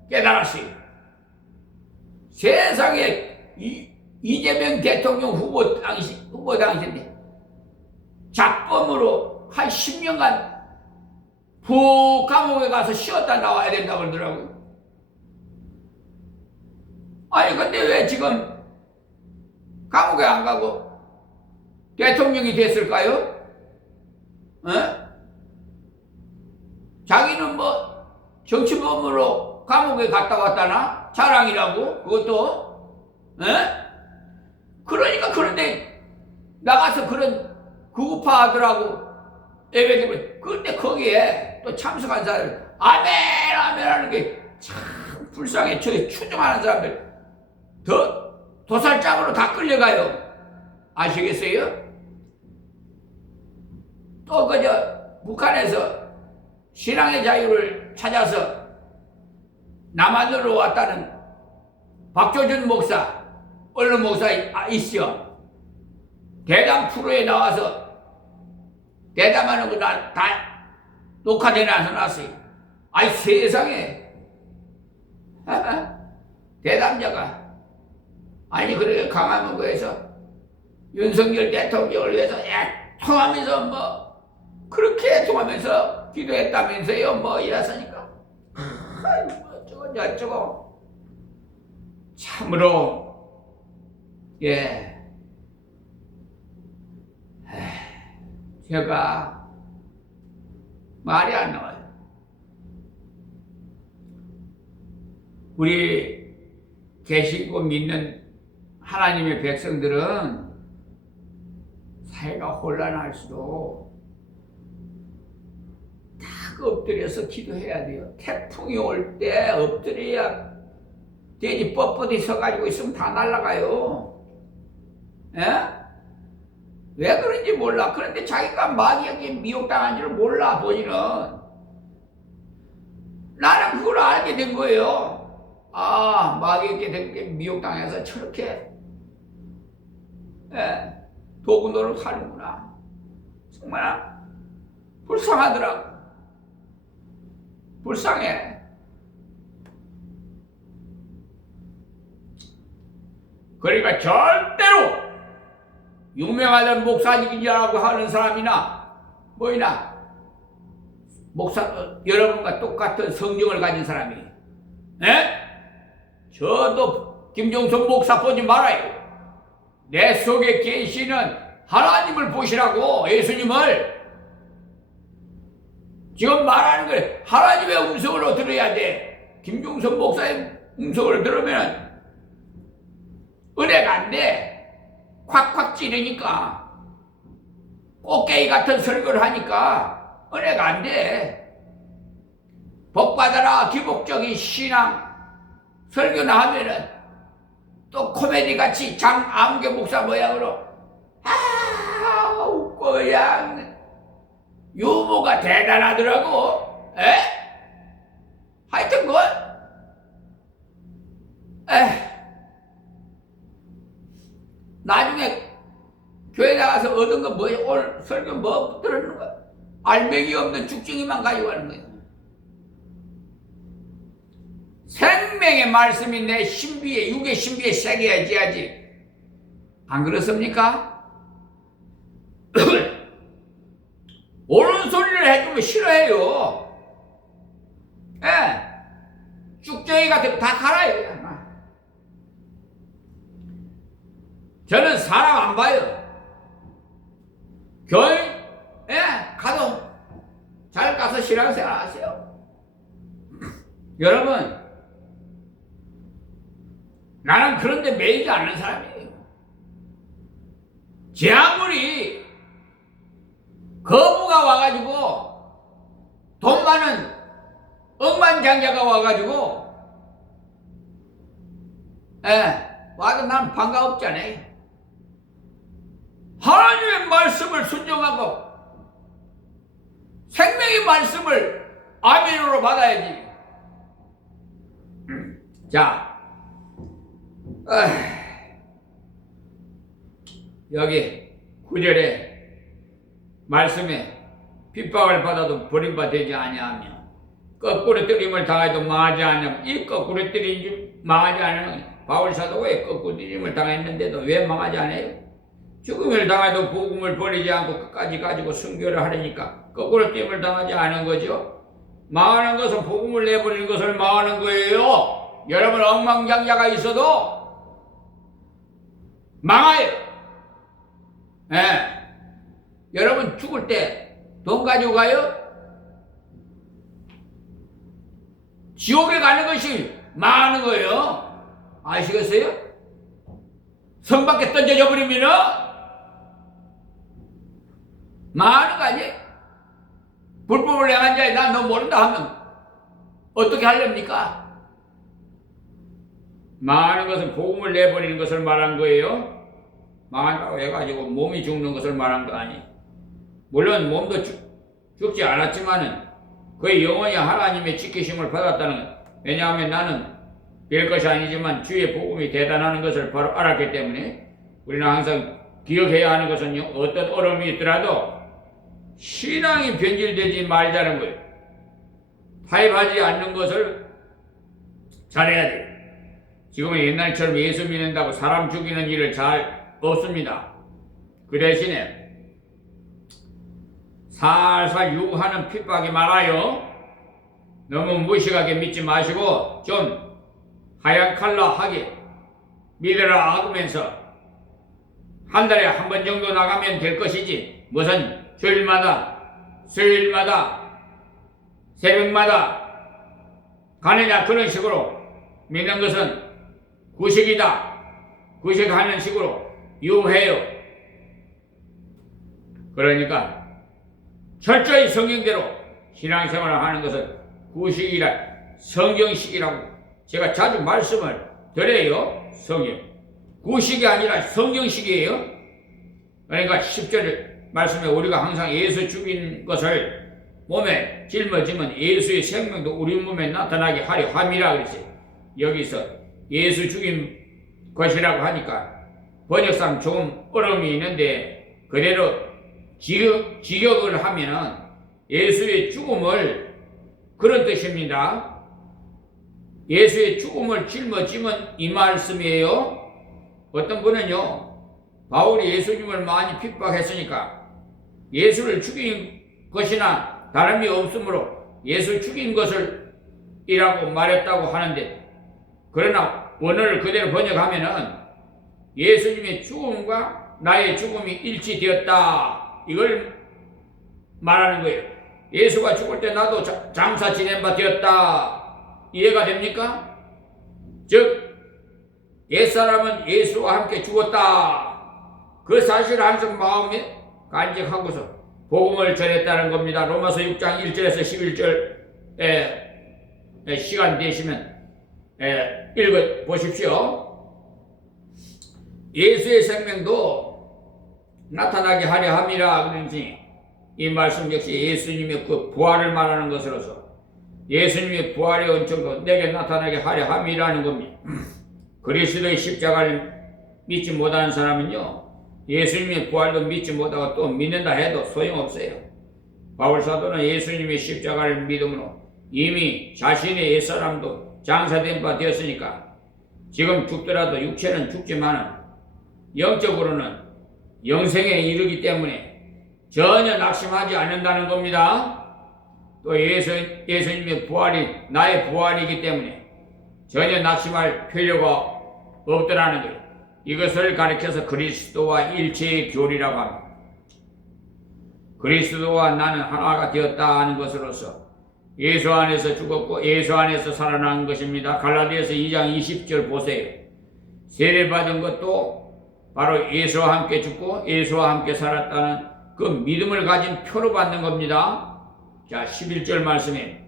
깨달았어요. 세상에 이재명 대통령 후보 당시인데 작범으로 한 10년간 푹 감옥에 가서 쉬었다 나와야 된다고 그러더라고요. 아니 근데 왜 지금 감옥에 안 가고 대통령이 됐을까요? 자기는 정치범으로 감옥에 갔다 왔다나? 자랑이라고? 그것도? 에? 그러니까 그런데 나가서 그런 구급파하더라고. 예배드리면. 그런데 거기에 또 참석한 사람들 아멘 아멘 하는 게 참 불쌍해. 저기 추종하는 사람들 도살장으로 다 끌려가요. 아시겠어요? 또 그저 북한에서 신앙의 자유를 찾아서 남한으로 왔다는 박조준 목사, 언론 목사 있어. 대담 프로에 나와서 대담하는 거 다 녹화되나 해놨어요. 아이 세상에 대담자가 아니 그렇게 강화문 거에서 윤석열 대통령을 위해서 애통하면서 뭐 그렇게 애통하면서 기도했다면서요. 뭐 이랬으니까 뭐 어쩌고 저쩌고 참으로 제가 말이 안 나와요. 우리 계시고 믿는 하나님의 백성들은 사회가 혼란할수록 딱 엎드려서 기도해야 돼요. 태풍이 올 때 엎드려야 돼지 뻣뻣이 서가지고 있으면 다 날아가요. 예? 왜 그런지 몰라. 그런데 자기가 마귀에게 미혹당한 줄 몰라. 본인은. 나는 그걸 알게 된 거예요. 아, 마귀에게 미혹당해서 저렇게 도구 노릇 하는구나. 정말 불쌍하더라고. 불쌍해. 그러니까 절대로 유명하던 목사님이라고 하는 사람이나 뭐이나 목사 여러분과 똑같은 성경을 가진 사람이 저도 김종선 목사 보지 말아요. 내 속에 계시는 하나님을 보시라고. 예수님을. 지금 말하는 걸 하나님의 음성으로 들어야 돼. 김종선 목사의 음성으로 들으면 은혜가 안 돼. 콱콱 찌르니까. 꽃게이 같은 설교를 하니까 은혜가 안 돼. 복받아라 기복적인 신앙 설교나 하면은 또 코미디 같이 장암교 목사 모양으로 웃고 그냥 유머가 대단하더라고. 하여튼 그건 나중에 교회 나가서 얻은 거 뭐야? 오늘 설교 뭐 들었는 거야? 알맹이 없는 죽증이만 가지고 가는 거야. 생명의 말씀이 내 신비에, 육의 신비에 새겨야지. 안 그렇습니까? 옳은 소리를 해주면 싫어해요. 쭉쟁이 같은 거 다 갈아요. 저는 사람 안 봐요. 교회, 가도 잘 가서 신앙생활 하세요. 여러분, 나는 그런데 매이지 않는 사람이에요. 제 아무리 거부가 와가지고 돈 많은 억만장자가 와가지고 와도 난 반가웠잖아요. 하나님의 말씀을 순종하고 생명의 말씀을 아멘으로 받아야지. 자, 여기 9절에 말씀에 핍박을 받아도 버림받지 아니하며 거꾸로 뜨림을 당해도 망하지 않으며 이 거꾸로 뜨림 망하지 않으면 바울 사도가 왜 거꾸로 뜨림을 당했는데도 왜 망하지 않아요? 죽음을 당해도 복음을 버리지 않고 끝까지 가지고 순교를 하려니까 거꾸로 뜨림을 당하지 않은 거죠. 망하는 것은 복음을 내버리는 것을 망하는 거예요. 여러분 엉망장자가 있어도 망해요. 여러분 죽을 때 돈 가지고 가요? 지옥에 가는 것이 망하는 거예요. 아시겠어요? 성 밖에 던져져 버리면은 망하는 거 아니에요? 불법을 행한 자에 난 너 모른다 하면 어떻게 하렵니까? 망하는 것은 복음을 내버리는 것을 말한 거예요. 망한다고 해가지고 몸이 죽는 것을 말한 거 아니에요. 물론 몸도 죽지 않았지만은 그의 영혼이 하나님의 지키심을 받았다는 것. 왜냐하면 나는 별것이 아니지만 주의 복음이 대단하는 것을 바로 알았기 때문에 우리는 항상 기억해야 하는 것은요, 어떤 어려움이 있더라도 신앙이 변질되지 말자는 거예요. 타협하지 않는 것을 잘해야 돼요. 지금은 옛날처럼 예수 믿는다고 사람 죽이는 일을 잘 없습니다. 그 대신에 살살 유하는 핍박이 많아요. 너무 무식하게 믿지 마시고 좀 하얀 칼라하게 믿으라 하면서 한 달에 한 번 정도 나가면 될 것이지 무슨 주일마다 수요일마다 새벽마다 가느냐 그런 식으로 믿는 것은 구식이다. 구식하는 식으로 유해요. 그러니까 철저히 성경대로 신앙생활을 하는 것은 구식이라 성경식이라고 제가 자주 말씀을 드려요. 성경 구식이 아니라 성경식이에요. 그러니까 10절 말씀에 우리가 항상 예수 죽인 것을 몸에 짊어지면 예수의 생명도 우리 몸에 나타나게 하려 함이라 그랬어요. 여기서 예수 죽인 것이라고 하니까 번역상 조금 어려움이 있는데 그대로 직역을 하면은 예수의 죽음을 그런 뜻입니다. 예수의 죽음을 짊어지면 이 말씀이에요. 어떤 분은요, 바울이 예수님을 많이 핍박했으니까 예수를 죽인 것이나 다름이 없으므로 예수 죽인 것을 이라고 말했다고 하는데, 그러나 원어를 그대로 번역하면은 예수님의 죽음과 나의 죽음이 일치되었다, 이걸 말하는 거예요. 예수가 죽을 때 나도 장사 지낸 바 되었다. 이해가 됩니까? 즉 옛사람은 예수와 함께 죽었다. 그 사실을 항상 마음에 간직하고서 복음을 전했다는 겁니다. 로마서 6장 1절에서 11절에 시간 되시면 읽어 보십시오. 예수의 생명도 나타나게 하려 함이라 그러니 이 말씀 역시 예수님의 그 부활을 말하는 것으로서 예수님의 부활의 은총도 내게 나타나게 하려 함이라는 겁니다. 그리스도의 십자가를 믿지 못하는 사람은요, 예수님의 부활도 믿지 못하고 또 믿는다 해도 소용없어요. 바울사도는 예수님의 십자가를 믿음으로 이미 자신의 옛사람도 장사된 바 되었으니까 지금 죽더라도 육체는 죽지만 영적으로는 영생에 이르기 때문에 전혀 낙심하지 않는다는 겁니다. 또 예수님의 부활이 나의 부활이기 때문에 전혀 낙심할 필요가 없더라는 거예요. 이것을 가리켜서 그리스도와 일체의 교리라고 합니다. 그리스도와 나는 하나가 되었다 하는 것으로서 예수 안에서 죽었고 예수 안에서 살아난 것입니다. 갈라디아서 2장 20절 보세요. 세례받은 것도 바로 예수와 함께 죽고 예수와 함께 살았다는 그 믿음을 가진 표로 받는 겁니다. 자, 11절 말씀에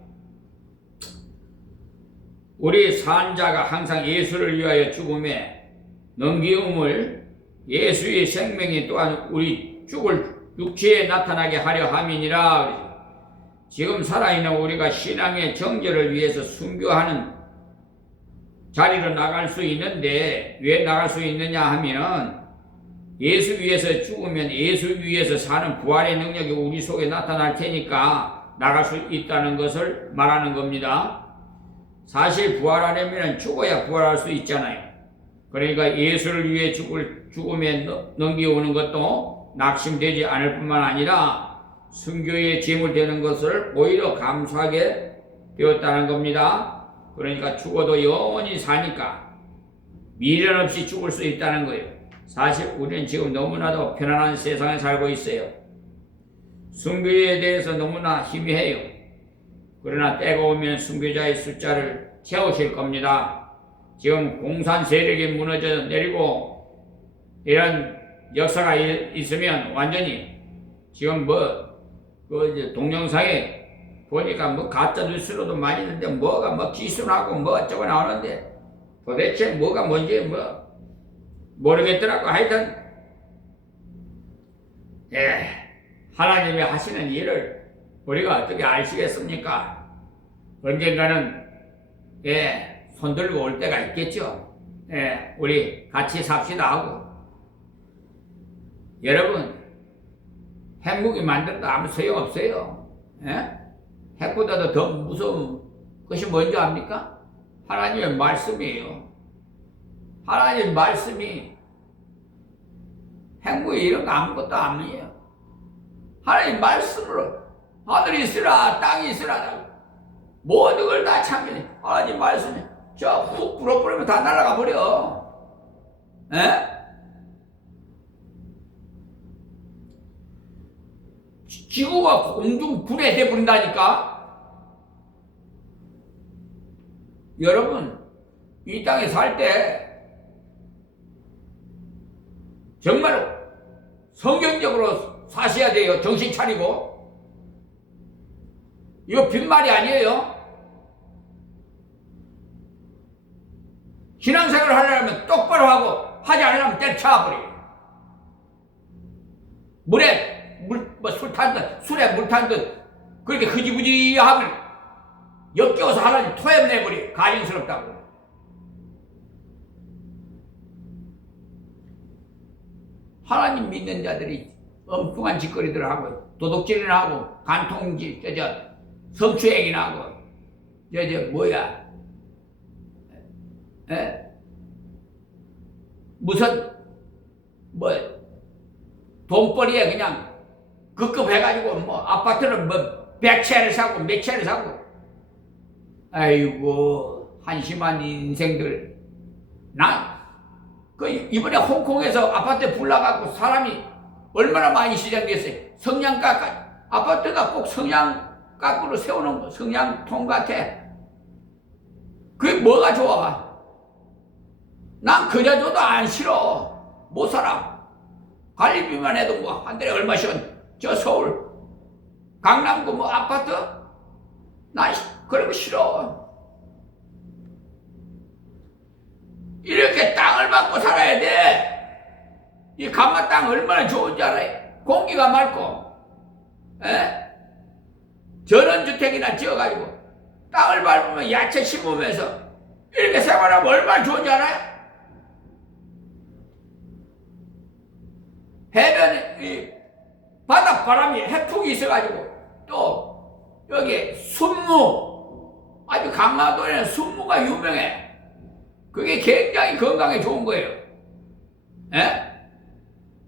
우리 산자가 항상 예수를 위하여 죽음에 넘기움을 예수의 생명이 또한 우리 죽을 육체에 나타나게 하려 함이니라. 지금 살아있는 우리가 신앙의 정절을 위해서 순교하는 자리로 나갈 수 있는데 왜 나갈 수 있느냐 하면 예수 위해서 죽으면 예수 위해서 사는 부활의 능력이 우리 속에 나타날 테니까 나갈 수 있다는 것을 말하는 겁니다. 사실 부활하려면 죽어야 부활할 수 있잖아요. 그러니까 예수를 위해 죽음에 넘겨오는 것도 낙심되지 않을 뿐만 아니라 순교의 제물 되는 것을 오히려 감수하게 되었다는 겁니다. 그러니까 죽어도 영원히 사니까 미련 없이 죽을 수 있다는 거예요. 사실 우리는 지금 너무나도 편안한 세상에 살고 있어요. 순교에 대해서 너무나 희미해요. 그러나 때가 오면 순교자의 숫자를 채우실 겁니다. 지금 공산 세력이 무너져 내리고 이런 역사가 있으면 완전히 지금 그 동영상에 보니까 가짜 뉴스로도 많이 있는데 뭐가 기순하고 어쩌고 나오는데 도대체 뭐가 뭔지 모르겠더라고. 하여튼 하나님이 하시는 일을 우리가 어떻게 아시겠습니까? 언젠가는 손 들고 올 때가 있겠죠. 우리 같이 삽시다 하고. 여러분, 핵무기 만들어도 아무 소용없어요. 핵보다도 더 무서운 것이 뭔지 압니까? 하나님의 말씀이에요. 하나님의 말씀이 핵무기 이런 거 아무것도 아니에요. 하나님 말씀으로 하늘이 있으라 땅이 있으라 모든 걸 다 참견해. 하나님 말씀이 훅 불어버리면 다 날아가 버려. 지구가 공중 분해돼 버린다니까. 여러분, 이 땅에 살 때 정말로 성경적으로 사셔야 돼요. 정신 차리고. 이거 빈말이 아니에요. 신앙생활을 하려면 똑바로 하고 하지 않으려면 때려쳐버려요. 술 탄 듯, 술에 물 탄 듯, 그렇게 흐지부지 하면 역겨워서 하나님 토해내버려. 가증스럽다고. 하나님 믿는 자들이 엉뚱한 짓거리들을 하고, 도둑질이나 하고, 간통질, 성추행이나 하고, 무슨, 돈벌이에 그냥 급급해가지고 아파트는 100채를 사고 몇 채를 사고. 아이고 한심한 인생들. 이번에 홍콩에서 아파트에 불 나가고 사람이 얼마나 많이 시작됐어요. 성냥갑 아파트가 꼭 성냥갑으로 세우는 거, 성냥통 같아. 그게 뭐가 좋아? 난 그래줘도 안 싫어. 못 살아. 관리비만 해도 한 달에 얼마씩. 저 서울 강남구 아파트 난 그런 거 싫어. 이렇게 땅을 받고 살아야 돼. 이 감마 땅 얼마나 좋은지 알아요? 공기가 맑고, 전원주택이나 지어가지고 땅을 밟으면 야채 심으면서 이렇게 생활하면 얼마나 좋은지 알아요? 해변에 바닷바람이 해풍이 있어가지고 또 여기 순무, 아주 강화도에는 순무가 유명해. 그게 굉장히 건강에 좋은 거예요.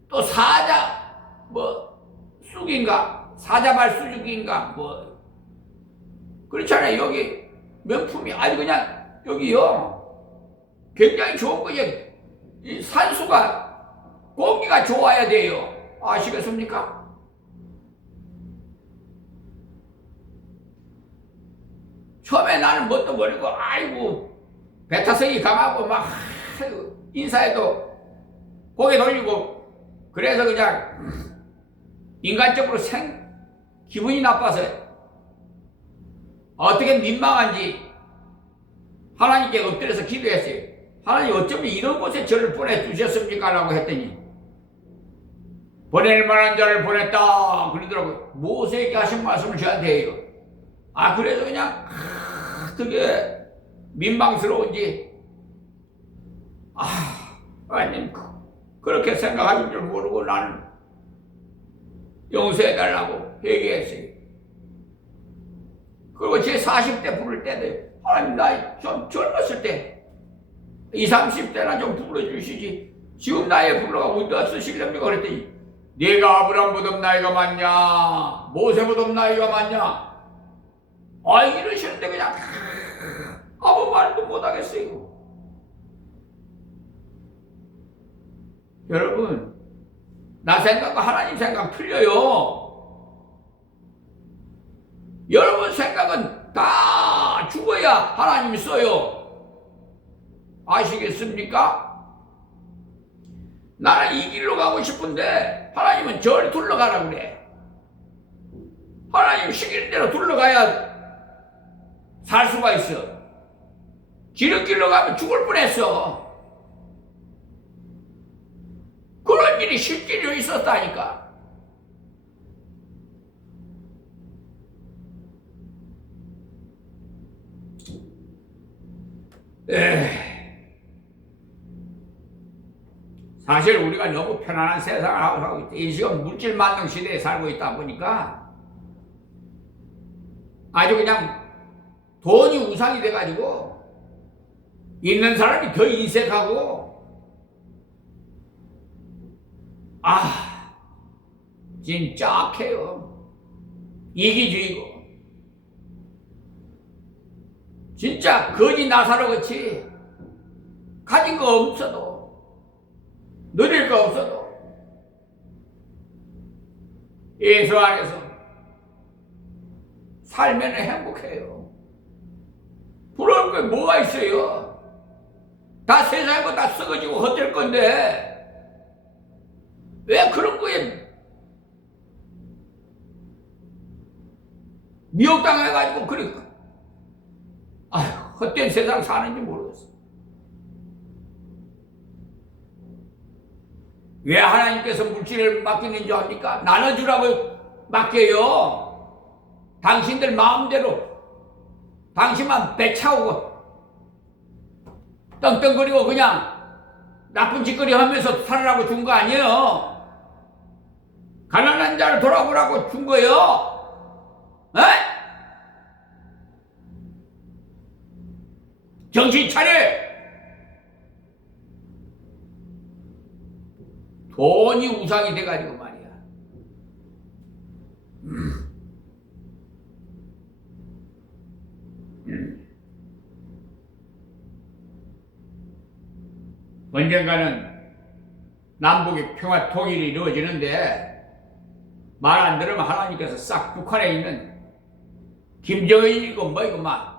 또 사자 쑥인가 사자발 수육인가 그렇잖아요. 여기 명품이 아주 그냥 여기요 굉장히 좋은 거예요. 이 산수가 공기가 좋아야 돼요. 아시겠습니까? 처음에 나는 뭣도 모르고 아이고 배타성이 강하고 인사해도 고개 돌리고 그래서 그냥 인간적으로 기분이 나빠서 어떻게 민망한지 하나님께 엎드려서 기도했어요. 하나님 어쩌면 이런 곳에 저를 보내주셨습니까? 라고 했더니 보낼 만한 자를 보냈다 그러더라고요. 모세에게 하신 말씀을 저한테 해요. 그래서 그냥 되게 민망스러운지 하나님 그렇게 생각하실 줄 모르고 나는 용서해달라고 얘기했어요. 그리고 제 40대 부를 때도 하나님 나 좀 젊었을 때 20, 30대나 좀 불러주시지 지금 나이에 불러가 어디다 쓰시렵니까? 그랬더니 네가 아브람보다 나이가 많냐 모세보다 나이가 많냐 이러시는데 그냥 아무 말도 못하겠어요. 여러분 나 생각과 하나님 생각 틀려요. 여러분 생각은 다 죽어야 하나님이 써요. 아시겠습니까? 나는 이 길로 가고 싶은데 하나님은 저리 둘러가라 그래. 하나님 시키는 대로 둘러가야 살 수가 있어. 지름길로 가면 죽을 뻔했어. 그런 일이 실제로 있었다니까. 사실 우리가 너무 편안한 세상을 하고 있다. 이 지금 물질 만능 시대에 살고 있다 보니까 아주 그냥 돈이 우상이 돼가지고 있는 사람이 더 인색하고 진짜 악해요. 이기주의고 진짜 거지 나사로같이 가진 거 없어도 누릴 거 없어도 예수 안에서 살면 행복해요. 부러울 게 뭐가 있어요? 다 세상에 다 썩어지고 헛될 건데 왜 그런 거에 미혹당해가지고 그래 헛된 세상 사는지 모르겠어. 왜 하나님께서 물질을 맡기는 줄 압니까? 나눠주라고 맡겨요. 당신들 마음대로 당신만 배 차오고 떵떵거리고 그냥 나쁜 짓거리 하면서 살으라고 준 거 아니에요. 가난한 자를 돌아보라고 준 거예요. 에? 정신 차려! 돈이 우상이 돼가지고 말이야. 언젠가는 남북의 평화 통일이 이루어지는데 말 안 들으면 하나님께서 싹 북한에 있는 김정은이고 뭐이고 막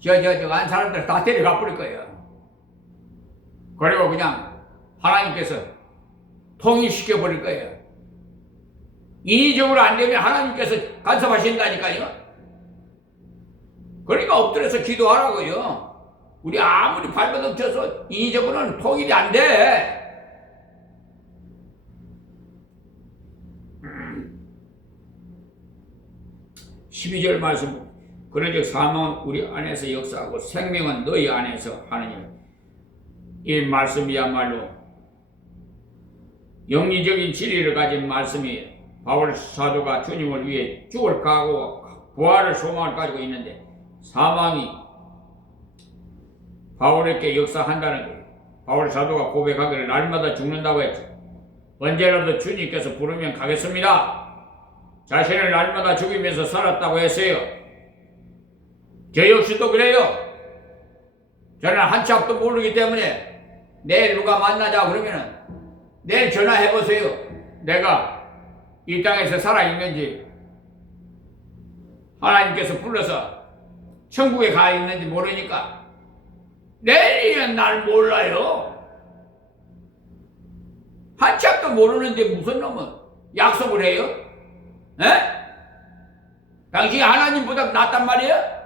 저 한 사람들 다 데려가 버릴 거예요. 그리고 그냥 하나님께서 통일시켜 버릴 거예요. 인위적으로 안 되면 하나님께서 간섭하신다니까요. 그러니까 엎드려서 기도하라고요. 우리 아무리 발버둥 쳐서 인위적으로는 통일이 안 돼. 12절 말씀, 그런즉 사망은 우리 안에서 역사하고 생명은 너희 안에서 하느니라. 이 말씀이야말로 영리적인 진리를 가진 말씀이 바울 사도가 주님을 위해 죽을 각오와 부활을 소망을 가지고 있는데 사망이 바울에게 역사한다는 거예요. 바울 사도가 고백하기를 날마다 죽는다고 했죠. 언제라도 주님께서 부르면 가겠습니다. 자신을 날마다 죽이면서 살았다고 했어요. 저 역시도 그래요. 저는 한치 앞도 모르기 때문에 내일 누가 만나자 그러면은 내일 전화해보세요. 내가 이 땅에서 살아있는지 하나님께서 불러서 천국에 가 있는지 모르니까 내일이면 날 몰라요. 한치 앞도 모르는데 무슨 놈은 약속을 해요? 에? 당신이 하나님보다 낫단 말이에요?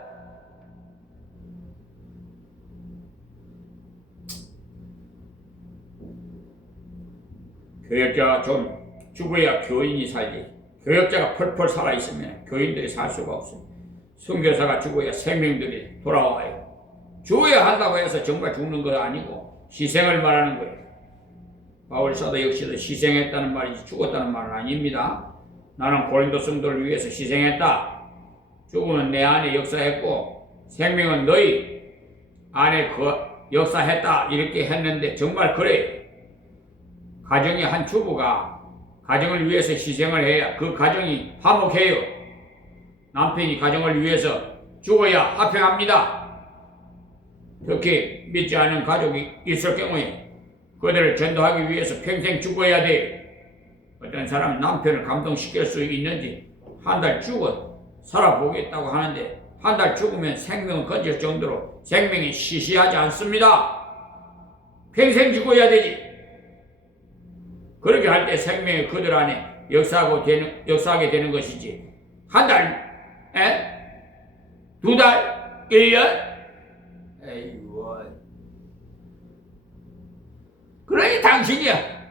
교역자가 좀 죽어야 교인이 살지. 교역자가 펄펄 살아있으면 교인들이 살 수가 없어요. 선교사가 죽어야 생명들이 돌아와요. 죽어야 한다고 해서 정말 죽는 건 아니고 희생을 말하는 거예요. 바울 사도 역시도 희생했다는 말이지 죽었다는 말은 아닙니다. 나는 고린도 성도를 위해서 희생했다. 죽음은 내 안에 역사했고 생명은 너희 안에 역사했다. 이렇게 했는데 정말 그래요. 가정의 한 주부가 가정을 위해서 희생을 해야 그 가정이 화목해요. 남편이 가정을 위해서 죽어야 화평합니다. 특히 믿지 않는 가족이 있을 경우에 그들을 전도하기 위해서 평생 죽어야 돼요. 어떤 사람은 남편을 감동시킬 수 있는지 한 달 죽어 살아보겠다고 하는데 한 달 죽으면 생명을 건질 정도로 생명이 시시하지 않습니다. 평생 죽어야 되지. 그렇게 할 때 생명이 그들 안에 역사하게 되는 것이지. 한 달, 두 달, 1년? 에이구. 그러니 당신이야.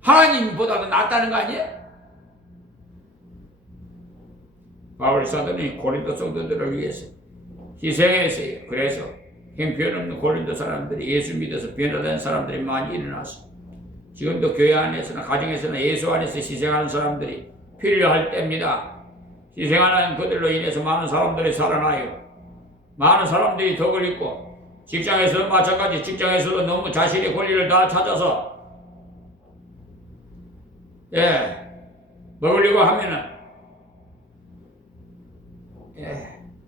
하나님보다도 낫다는 거 아니야? 바울 사도는 고린도 성도들을 위해서 희생했어요. 그래서 형편없는 고린도 사람들이 예수 믿어서 변화된 사람들이 많이 일어났어. 지금도 교회 안에서나 가정에서나 예수 안에서 희생하는 사람들이 필요할 때입니다. 희생하는 그들로 인해서 많은 사람들이 살아나요. 많은 사람들이 덕을 입고 직장에서도 마찬가지. 직장에서도 너무 자신의 권리를 다 찾아서 먹으려고 하면은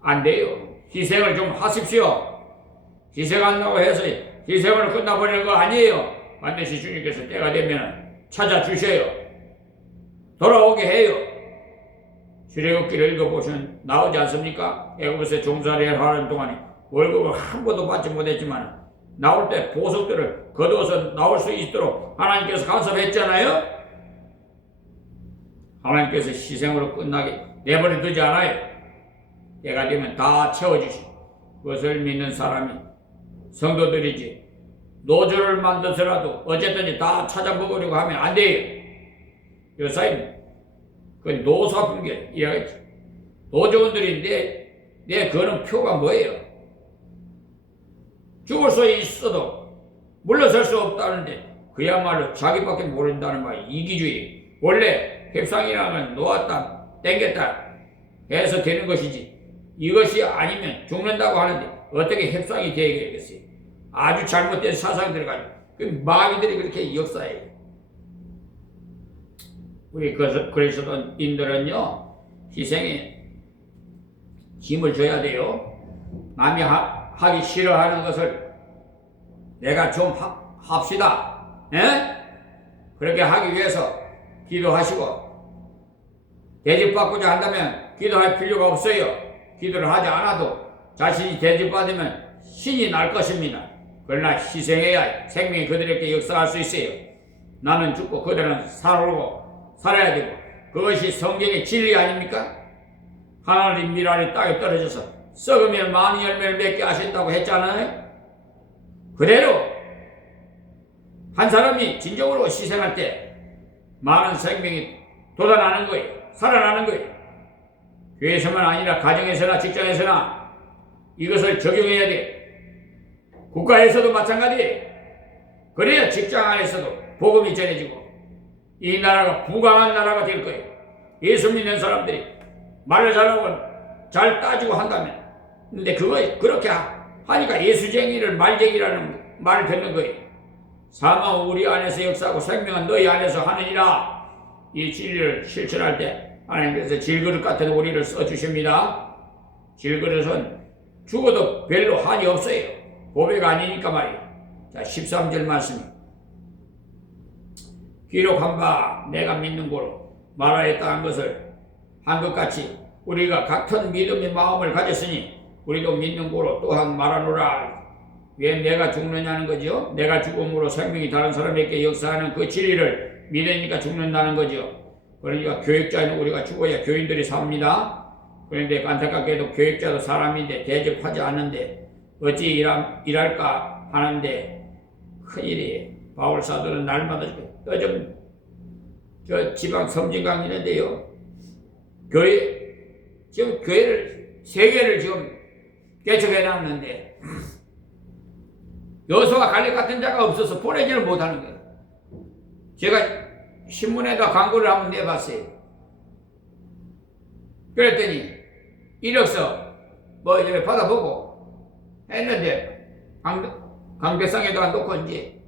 안 돼요. 희생을 좀 하십시오. 희생한다고 해서 희생으로 끝나버리는 거 아니에요. 반드시 주님께서 때가 되면 찾아주셔요. 돌아오게 해요. 출애굽기를 읽어보시면 나오지 않습니까? 애굽에서 종살이를 하는 동안에 월급을 한 번도 받지 못했지만 나올 때 보석들을 거두어서 나올 수 있도록 하나님께서 간섭했잖아요. 하나님께서 희생으로 끝나게 내버려 두지 않아요. 때가 되면 다 채워주시고 그것을 믿는 사람이 성도들이지 노조를 만들어서라도 어쨌든 다 찾아먹으려고 하면 안 돼요. 여사님 그 노사분계 이야기지. 노조원들이 내 거는 표가 뭐예요? 죽을 수 있어도 물러설 수 없다는데 그야말로 자기밖에 모른다는 말 이기주의. 원래 협상이라면 놓았다 땡겼다 해서 되는 것이지 이것이 아니면 죽는다고 하는데 어떻게 협상이 되겠어요? 아주 잘못된 사상들을 가지고 그 마귀들이 그렇게 역사해요. 우리 그리스도인들은요 희생에 힘을 줘야 돼요. 남이 하기 싫어하는 것을 내가 좀 합시다. 그렇게 하기 위해서 기도하시고 대접받고자 한다면 기도할 필요가 없어요. 기도를 하지 않아도 자신이 대접받으면 신이 날 것입니다. 그러나 희생해야 생명이 그들에게 역사할 수 있어요. 나는 죽고 그들은 살아야 되고 그것이 성경의 진리 아닙니까? 하나님 미랄이 땅에 떨어져서 썩으면 많은 열매를 맺게 하신다고 했잖아요. 그대로 한 사람이 진정으로 희생할 때 많은 생명이 돋아나는 거예요. 살아나는 거예요. 교회에서만 아니라 가정에서나 직장에서나 이것을 적용해야 돼. 국가에서도 마찬가지예요. 그래야 직장 안에서도 복음이 전해지고 이 나라가 부강한 나라가 될 거예요. 예수 믿는 사람들이 말을 잘하고 잘 따지고 한다면. 근데 그렇게 하니까 예수쟁이를 말쟁이라는 말을 듣는 거예요. 사망은 우리 안에서 역사하고 생명은 너희 안에서 하느니라. 이 진리를 실천할 때 하나님께서 질그릇 같은 우리를 써주십니다. 질그릇은 죽어도 별로 한이 없어요. 보배가 아니니까 말이에요. 자, 13절 말씀. 기록한 바 내가 믿는 고로 말하였다는 것을 한 것 같이 우리가 같은 믿음의 마음을 가졌으니 우리도 믿는 고로 또한 말하노라. 왜 내가 죽느냐는 거죠. 내가 죽음으로 생명이 다른 사람에게 역사하는 그 진리를 믿으니까 죽는다는 거죠. 그러니까 교육자는 우리가 죽어야 교인들이 삽니다. 그런데 안타깝게도 교육자도 사람인데 대접하지 않는데 어찌 일할까 하는데 큰일이에요. 바울 사도는 날마다 요즘 저 지방 섬진 강의인데요. 지금 교회를 3개를 지금 개척해 놨는데 여소와 갈렙 같은 자가 없어서 보내지를 못하는 거예요. 제가 신문에다 광고를 한번 내봤어요. 그랬더니 이력서 이제 받아보고 했는데 강대상에다가 놓고 이제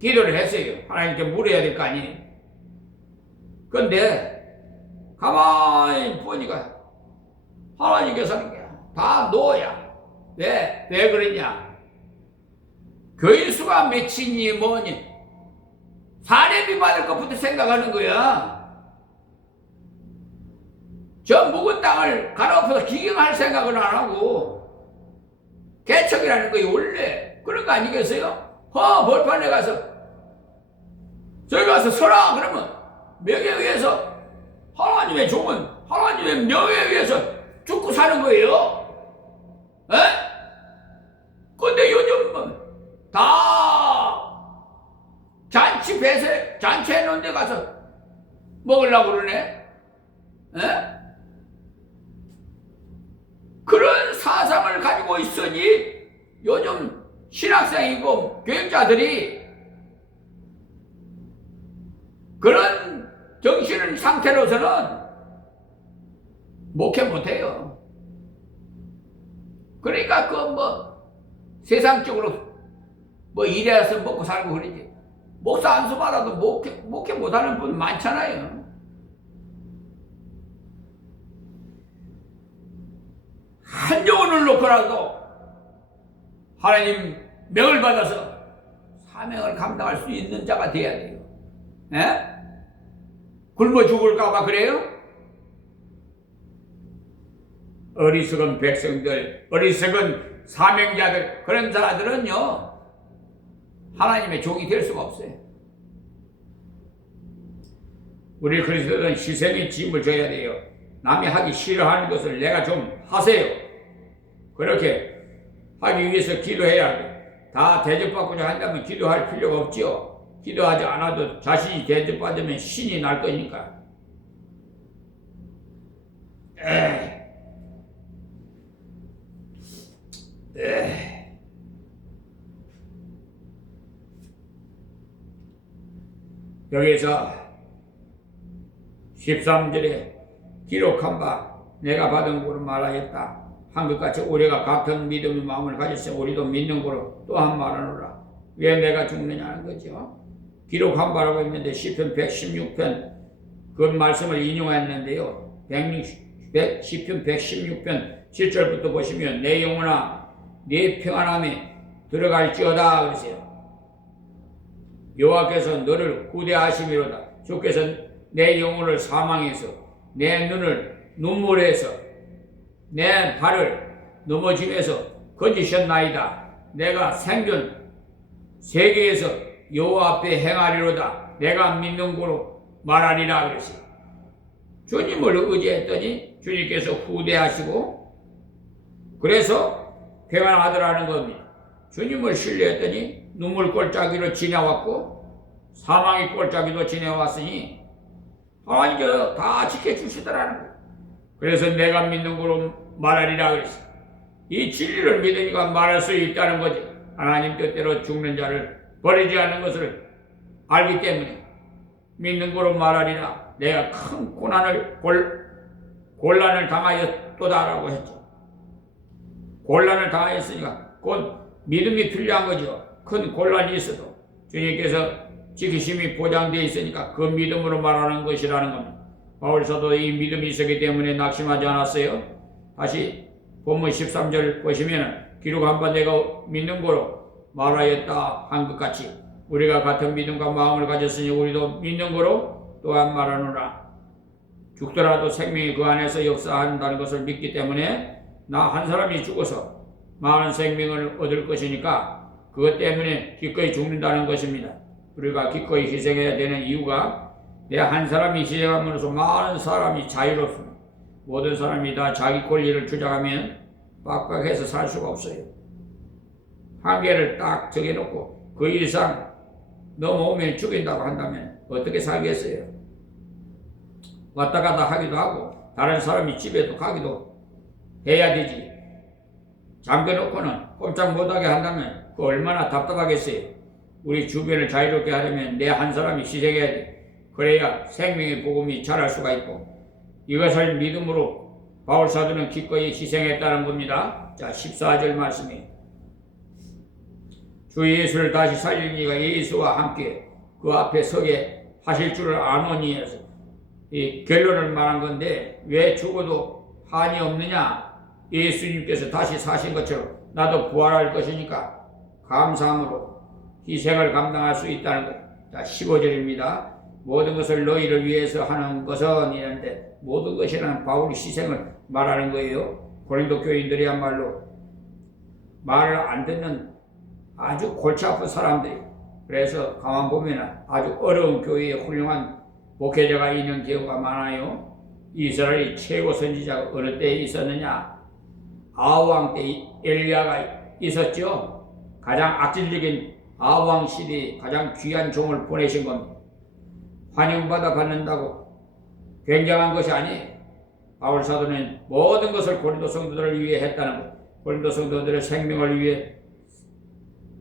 기도를 했어요. 하나님께 물어야 될 거 아니에요. 근데 가만히 보니까 하나님께서는 다 노야. 왜 그러냐? 교인 수가 몇이니 뭐니 사례비 받을 것부터 생각하는 거야. 저 묵은 땅을 갈아엎어서 기경할 생각을 안 하고 개척이라는 거이 원래 그런 거 아니겠어요? 벌판에 가서 저기 가서 서라 그러면 명예에 의해서 하나님의 종은 하나님의 명예에 의해서 죽고 사는 거예요. 에? 근데 요즘 다 잔치 해놓은 데 가서 먹으려고 그러네? 에? 그런 사상을 가지고 있으니 요즘 신학생이고 교육자들이 그런 정신 상태로서는 목회 못해요. 그러니까 세상적으로 일해서 먹고 살고 그러지. 목사 안수 받아도 목회 못하는 분 많잖아요. 한 영혼을 놓고라도 하나님 명을 받아서 사명을 감당할 수 있는 자가 돼야 돼요. 에? 굶어 죽을까봐 그래요? 어리석은 백성들, 어리석은 사명자들, 그런 자들은요 하나님의 종이 될 수가 없어요. 우리 그리스도는 희생의 짐을 져야 돼요. 남이 하기 싫어하는 것을 내가 좀 하세요. 그렇게 하기 위해서 기도해야 돼. 다 대접받고자 한다면 기도할 필요가 없죠. 기도하지 않아도 자신이 대접받으면 신이 날 거니까. 여기서 13절에 기록한 바 내가 받은 거로 말하였다 한 것 같이 우리가 같은 믿음의 마음을 가졌으니 우리도 믿는 거로 또한 말하노라. 왜 내가 죽느냐는 거죠. 기록한 바라고 했는데 시편 116편 그 말씀을 인용했는데요. 시편 116편 7절부터 보시면 내 영혼아 네 평안함에 들어갈지어다 그러세요. 여호와께서 너를 구대하심이로다. 주께서 내 영혼을 사망해서 내 눈을 눈물에서 내 발을 넘어짐에서 건지셨나이다. 내가 생전 세계에서 여호와 앞에 행하리로다. 내가 믿는 거로 말하리라 그랬어요. 주님을 의지했더니 주님께서 후대하시고 그래서 평안하더라는 겁니다. 주님을 신뢰했더니 눈물 골짜기로 지나왔고 사망의 골짜기도 지나왔으니 하나님께서 다 지켜주시더라는 거예요. 그래서 내가 믿는 거로 말하리라 그랬어요. 이 진리를 믿으니까 말할 수 있다는 거지. 하나님 뜻대로 죽는 자를 버리지 않는 것을 알기 때문에 믿는 거로 말하리라. 내가 큰 곤란을 당하였도다라고 했죠. 곤란을 당하였으니까 곧 믿음이 필요한 거죠. 큰 곤란이 있어도 주님께서 지키심이 보장되어 있으니까 그 믿음으로 말하는 것이라는 겁니다. 바울 사도 이 믿음이 있었기 때문에 낙심하지 않았어요. 다시 본문 13절 보시면 기록한 바 내가 믿는 거로 말하였다 한 것 같이 우리가 같은 믿음과 마음을 가졌으니 우리도 믿는 거로 또한 말하노라. 죽더라도 생명이 그 안에서 역사한다는 것을 믿기 때문에 나 한 사람이 죽어서 많은 생명을 얻을 것이니까 그것 때문에 기꺼이 죽는다는 것입니다. 우리가 기꺼이 희생해야 되는 이유가 내 한 사람이 희생함으로써 많은 사람이 자유롭습니다. 모든 사람이 다 자기 권리를 주장하면 빡빡해서 살 수가 없어요. 한계를 딱 정해놓고 그 이상 넘어오면 죽인다고 한다면 어떻게 살겠어요? 왔다 갔다 하기도 하고 다른 사람이 집에도 가기도 해야 되지. 잠겨놓고는 꼼짝 못하게 한다면 그 얼마나 답답하겠어요. 우리 주변을 자유롭게 하려면 내 한 사람이 희생해야 돼. 그래야 생명의 복음이 자랄 수가 있고 이것을 믿음으로 바울 사도는 기꺼이 희생했다는 겁니다. 자 14절 말씀에 주 예수를 다시 살릴 이가 예수와 함께 그 앞에 서게 하실 줄을 아노니 해서 이 결론을 말한 건데 왜 죽어도 한이 없느냐. 예수님께서 다시 사신 것처럼 나도 부활할 것이니까 감사함으로 희생을 감당할 수 있다는 것. 자 15절입니다. 모든 것을 너희를 위해서 하는 것은 이랬는데 모든 것이라는 바울이 희생을 말하는 거예요. 고린도 교인들이야말로 말을 안 듣는 아주 골치 아픈 사람들이, 그래서 가만 보면 아주 어려운 교회에 훌륭한 목회자가 있는 경우가 많아요. 이스라엘이 최고 선지자가 어느 때에 있었느냐? 아하왕 때 엘리야가 있었죠. 가장 악질적인 아하왕 시대에 가장 귀한 종을 보내신 겁니다. 환영받아 받는다고 굉장한 것이 아니에요. 바울 사도는 모든 것을 고린도 성도들을 위해 했다는 것. 고린도 성도들의 생명을 위해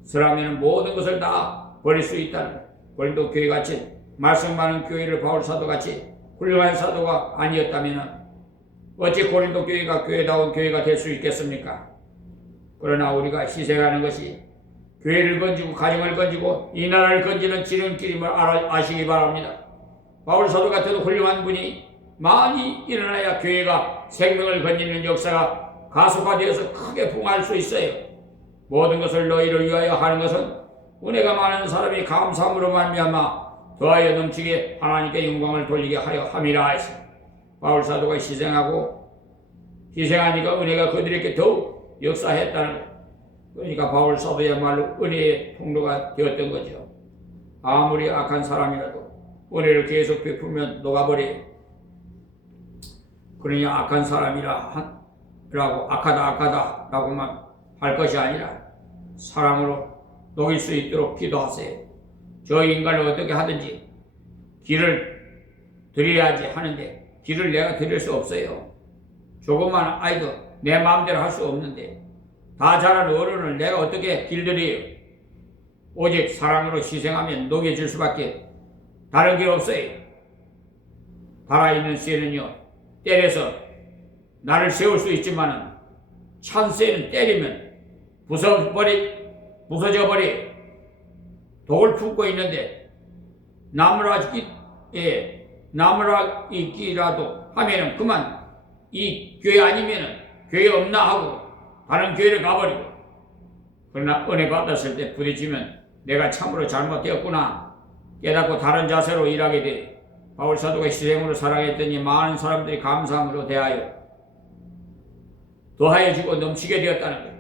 서라면 모든 것을 다 버릴 수 있다는 것. 고린도 교회같이 말씀 많은 교회를 바울 사도같이 훌륭한 사도가 아니었다면 어찌 고린도 교회가 교회다운 교회가 될 수 있겠습니까? 그러나 우리가 희생하는 것이 교회를 건지고 가정을 건지고 이 나라를 건지는 지름길임을 아시기 바랍니다. 바울 사도 같은 훌륭한 분이 많이 일어나야 교회가 생명을 건지는 역사가 가속화되어서 크게 부흥할 수 있어요. 모든 것을 너희를 위하여 하는 것은 은혜가 많은 사람이 감사함으로 말미암아 더하여 넘치게 하나님께 영광을 돌리게 하여 함이라 하였어요. 바울 사도가 희생하니까 은혜가 그들에게 더욱 역사했다는 거예요. 그러니까 바울 사도야말로 은혜의 통로가 되었던 거죠. 아무리 악한 사람이라도 은혜를 계속 베풀면 녹아버려요. 그러니 악한 사람이라고 악하다라고만 할 것이 아니라 사랑으로 녹일 수 있도록 기도하세요. 저 인간을 어떻게 하든지 길을 드려야지 하는데 길을 내가 드릴 수 없어요. 조그만 아이도 내 마음대로 할 수 없는데 다 자란 어른을 내가 어떻게 길들여요? 오직 사랑으로 희생하면 녹여질 수밖에 다른 게 없어요. 달아있는 쇠는요 때려서 나를 세울 수 있지만 찬 쇠는 때리면 부서져 버려. 독을 품고 있는데 나무라기라도 하면은 그만 이 교회 아니면은 교회 없나 하고 다른 교회를 가버리고, 그러나 은혜 받았을 때 부딪히면 내가 참으로 잘못되었구나 깨닫고 다른 자세로 일하게 돼. 바울 사도가 희생으로 사랑했더니 많은 사람들이 감사함으로 대하여 더하여 주고 넘치게 되었다는 거예요.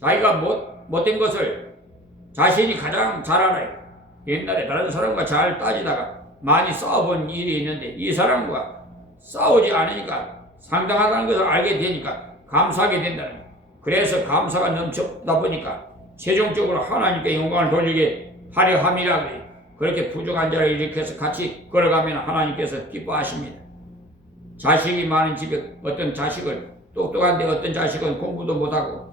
자기가 못된 것을 자신이 가장 잘 알아요. 옛날에 다른 사람과 잘 따지다가 많이 싸워본 일이 있는데 이 사람과 싸우지 않으니까 상당하다는 것을 알게 되니까 감사하게 된다는 거예요. 그래서 감사가 넘쳐다 보니까 최종적으로 하나님께 영광을 돌리게 하려 함이라 그래요. 그렇게 부족한 자를 일으켜서 같이 걸어가면 하나님께서 기뻐하십니다. 자식이 많은 집에 어떤 자식은 똑똑한데 어떤 자식은 공부도 못하고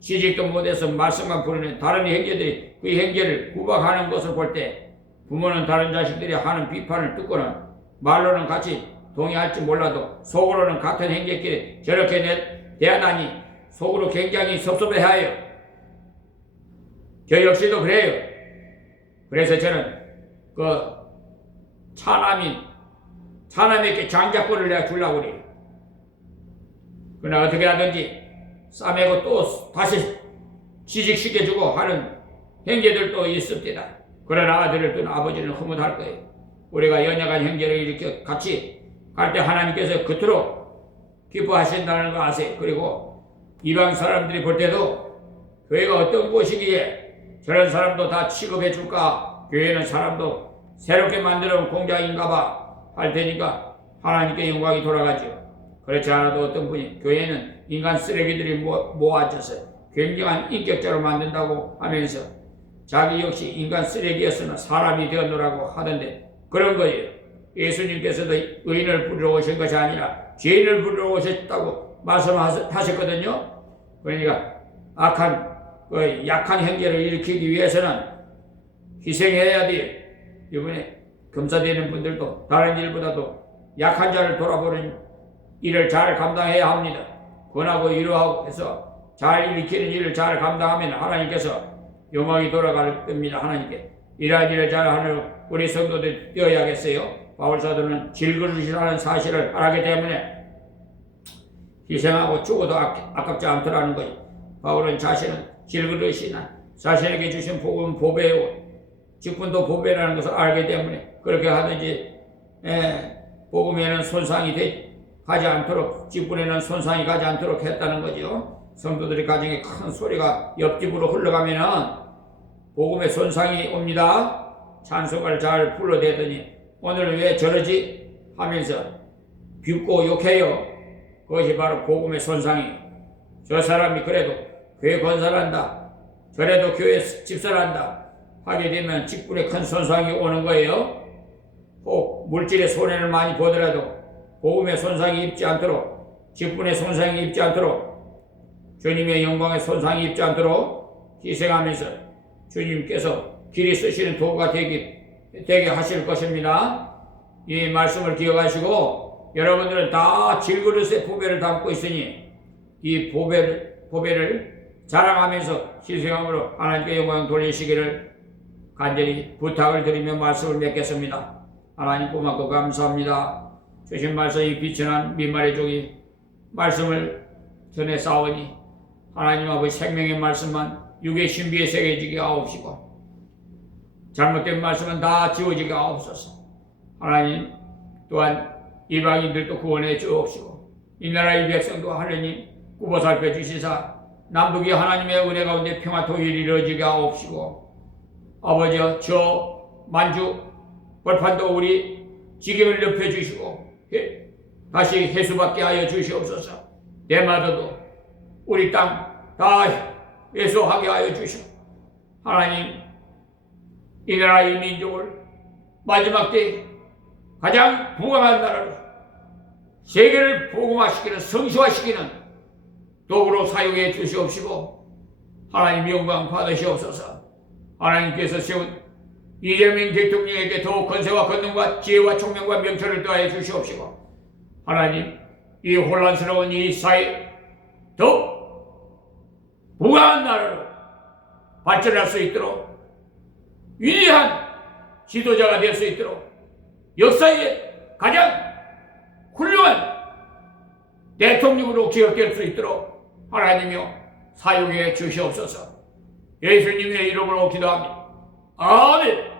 취직도 못해서 말씀만 부르는 다른 형제들이 그 형제를 구박하는 것을 볼 때 부모는 다른 자식들이 하는 비판을 듣고는 말로는 같이 동의할지 몰라도 속으로는 같은 형제끼리 저렇게 대하다니 속으로 굉장히 섭섭해하여 저 역시도 그래요. 그래서 저는 그 차남에게 장자권을 내가 주려고 그래요. 그러나 어떻게 하든지 싸매고 또 다시 취직시켜주고 하는 형제들도 있습니다. 그러나 아들을 둔 아버지는 흐뭇할 거예요. 우리가 연약한 형제를 이렇게 같이 갈 때 하나님께서 그토록 기뻐하신다는 거 아세요? 그리고 이방 사람들이 볼 때도 교회가 어떤 곳이기에 저런 사람도 다 취급해 줄까? 교회는 사람도 새롭게 만들어 온 공장인가 봐 할 테니까 하나님께 영광이 돌아가죠. 그렇지 않아도 어떤 분이 교회는 인간 쓰레기들이 모아져서 굉장한 인격자로 만든다고 하면서 자기 역시 인간 쓰레기였으나 사람이 되었노라고 하던데 그런 거예요. 예수님께서도 의인을 부르러 오신 것이 아니라 죄인을 부르러 오셨다고 말씀하셨거든요. 그러니까 약한 형제를 일으키기 위해서는 희생해야 돼요. 이번에 검사되는 분들도 다른 일보다도 약한 자를 돌아보는 일을 잘 감당해야 합니다. 권하고 위로하고 해서 잘 일으키는 일을 잘 감당하면 하나님께서 영광이 돌아갈 겁니다. 하나님께 이러한 일을 잘하는 우리 성도들 되어야겠어요. 바울 사도는 질그릇이라는 사실을 알았기 때문에 희생하고 죽어도 아깝지 않더라는 거예요. 바울은 자신은 질그릇이나 자신에게 주신 복음은 보배요 직분도 보배라는 것을 알기 때문에 그렇게 하든지, 복음에는 손상이 가지 않도록, 직분에는 손상이 가지 않도록 했다는 거죠. 성도들이 가정에 큰 소리가 옆집으로 흘러가면은 복음에 손상이 옵니다. 찬송가를 잘 불러대더니 오늘은 왜 저러지 하면서 비웃고 욕해요. 그것이 바로 복음의 손상이. 저 사람이 그래도 교회 건설한다, 저래도 교회 집설한다 하게 되면 직분에 큰 손상이 오는 거예요. 혹 물질의 손해를 많이 보더라도 복음의 손상이 입지 않도록, 직분의 손상이 입지 않도록, 주님의 영광의 손상이 입지 않도록 희생하면서 주님께서 길이 쓰시는 도구가 되게 하실 것입니다. 이 말씀을 기억하시고 여러분들은 다 질그릇에 보배를 담고 있으니 이 보배를 자랑하면서 희생함으로 하나님께 영광 돌리시기를 간절히 부탁을 드리며 말씀을 맺겠습니다. 하나님 고맙고 감사합니다. 주신 말씀이 비천한 민말의 종이 말씀을 전해 싸우니 하나님 아버지 생명의 말씀만 육의 신비에 새겨지게 하옵시고 잘못된 말씀은 다 지워지게 하옵소서. 하나님 또한 이방인들도 구원해 주옵시고 이 나라 이 백성도 하나님 굽어 살펴 주시사 남북이 하나님의 은혜 가운데 평화 통일이 이루어지게 하옵시고 아버지여 저 만주 벌판도 우리 지경을 넓혀 주시고 다시 해수받게 하여 주시옵소서. 대마도도 우리 땅 다 해수하게 하여 주시고 하나님 이 나라 이 민족을 마지막 때 가장 부강한 나라로 세계를 복음화시키는 성시화시키는 도구로 사용해 주시옵시고 하나님 영광 받으시옵소서. 하나님께서 세운 이재명 대통령에게 더욱 권세와 권능과 지혜와 총명과 명철을 더하여 주시옵시고 하나님 이 혼란스러운 이 사회 더욱 부강한 나라로 발전할 수 있도록 위대한 지도자가 될 수 있도록 역사의 가장 훌륭한 대통령으로 기억될 수 있도록 하나님이여 사용해 주시옵소서. 예수님의 이름으로 기도합니다. 아멘.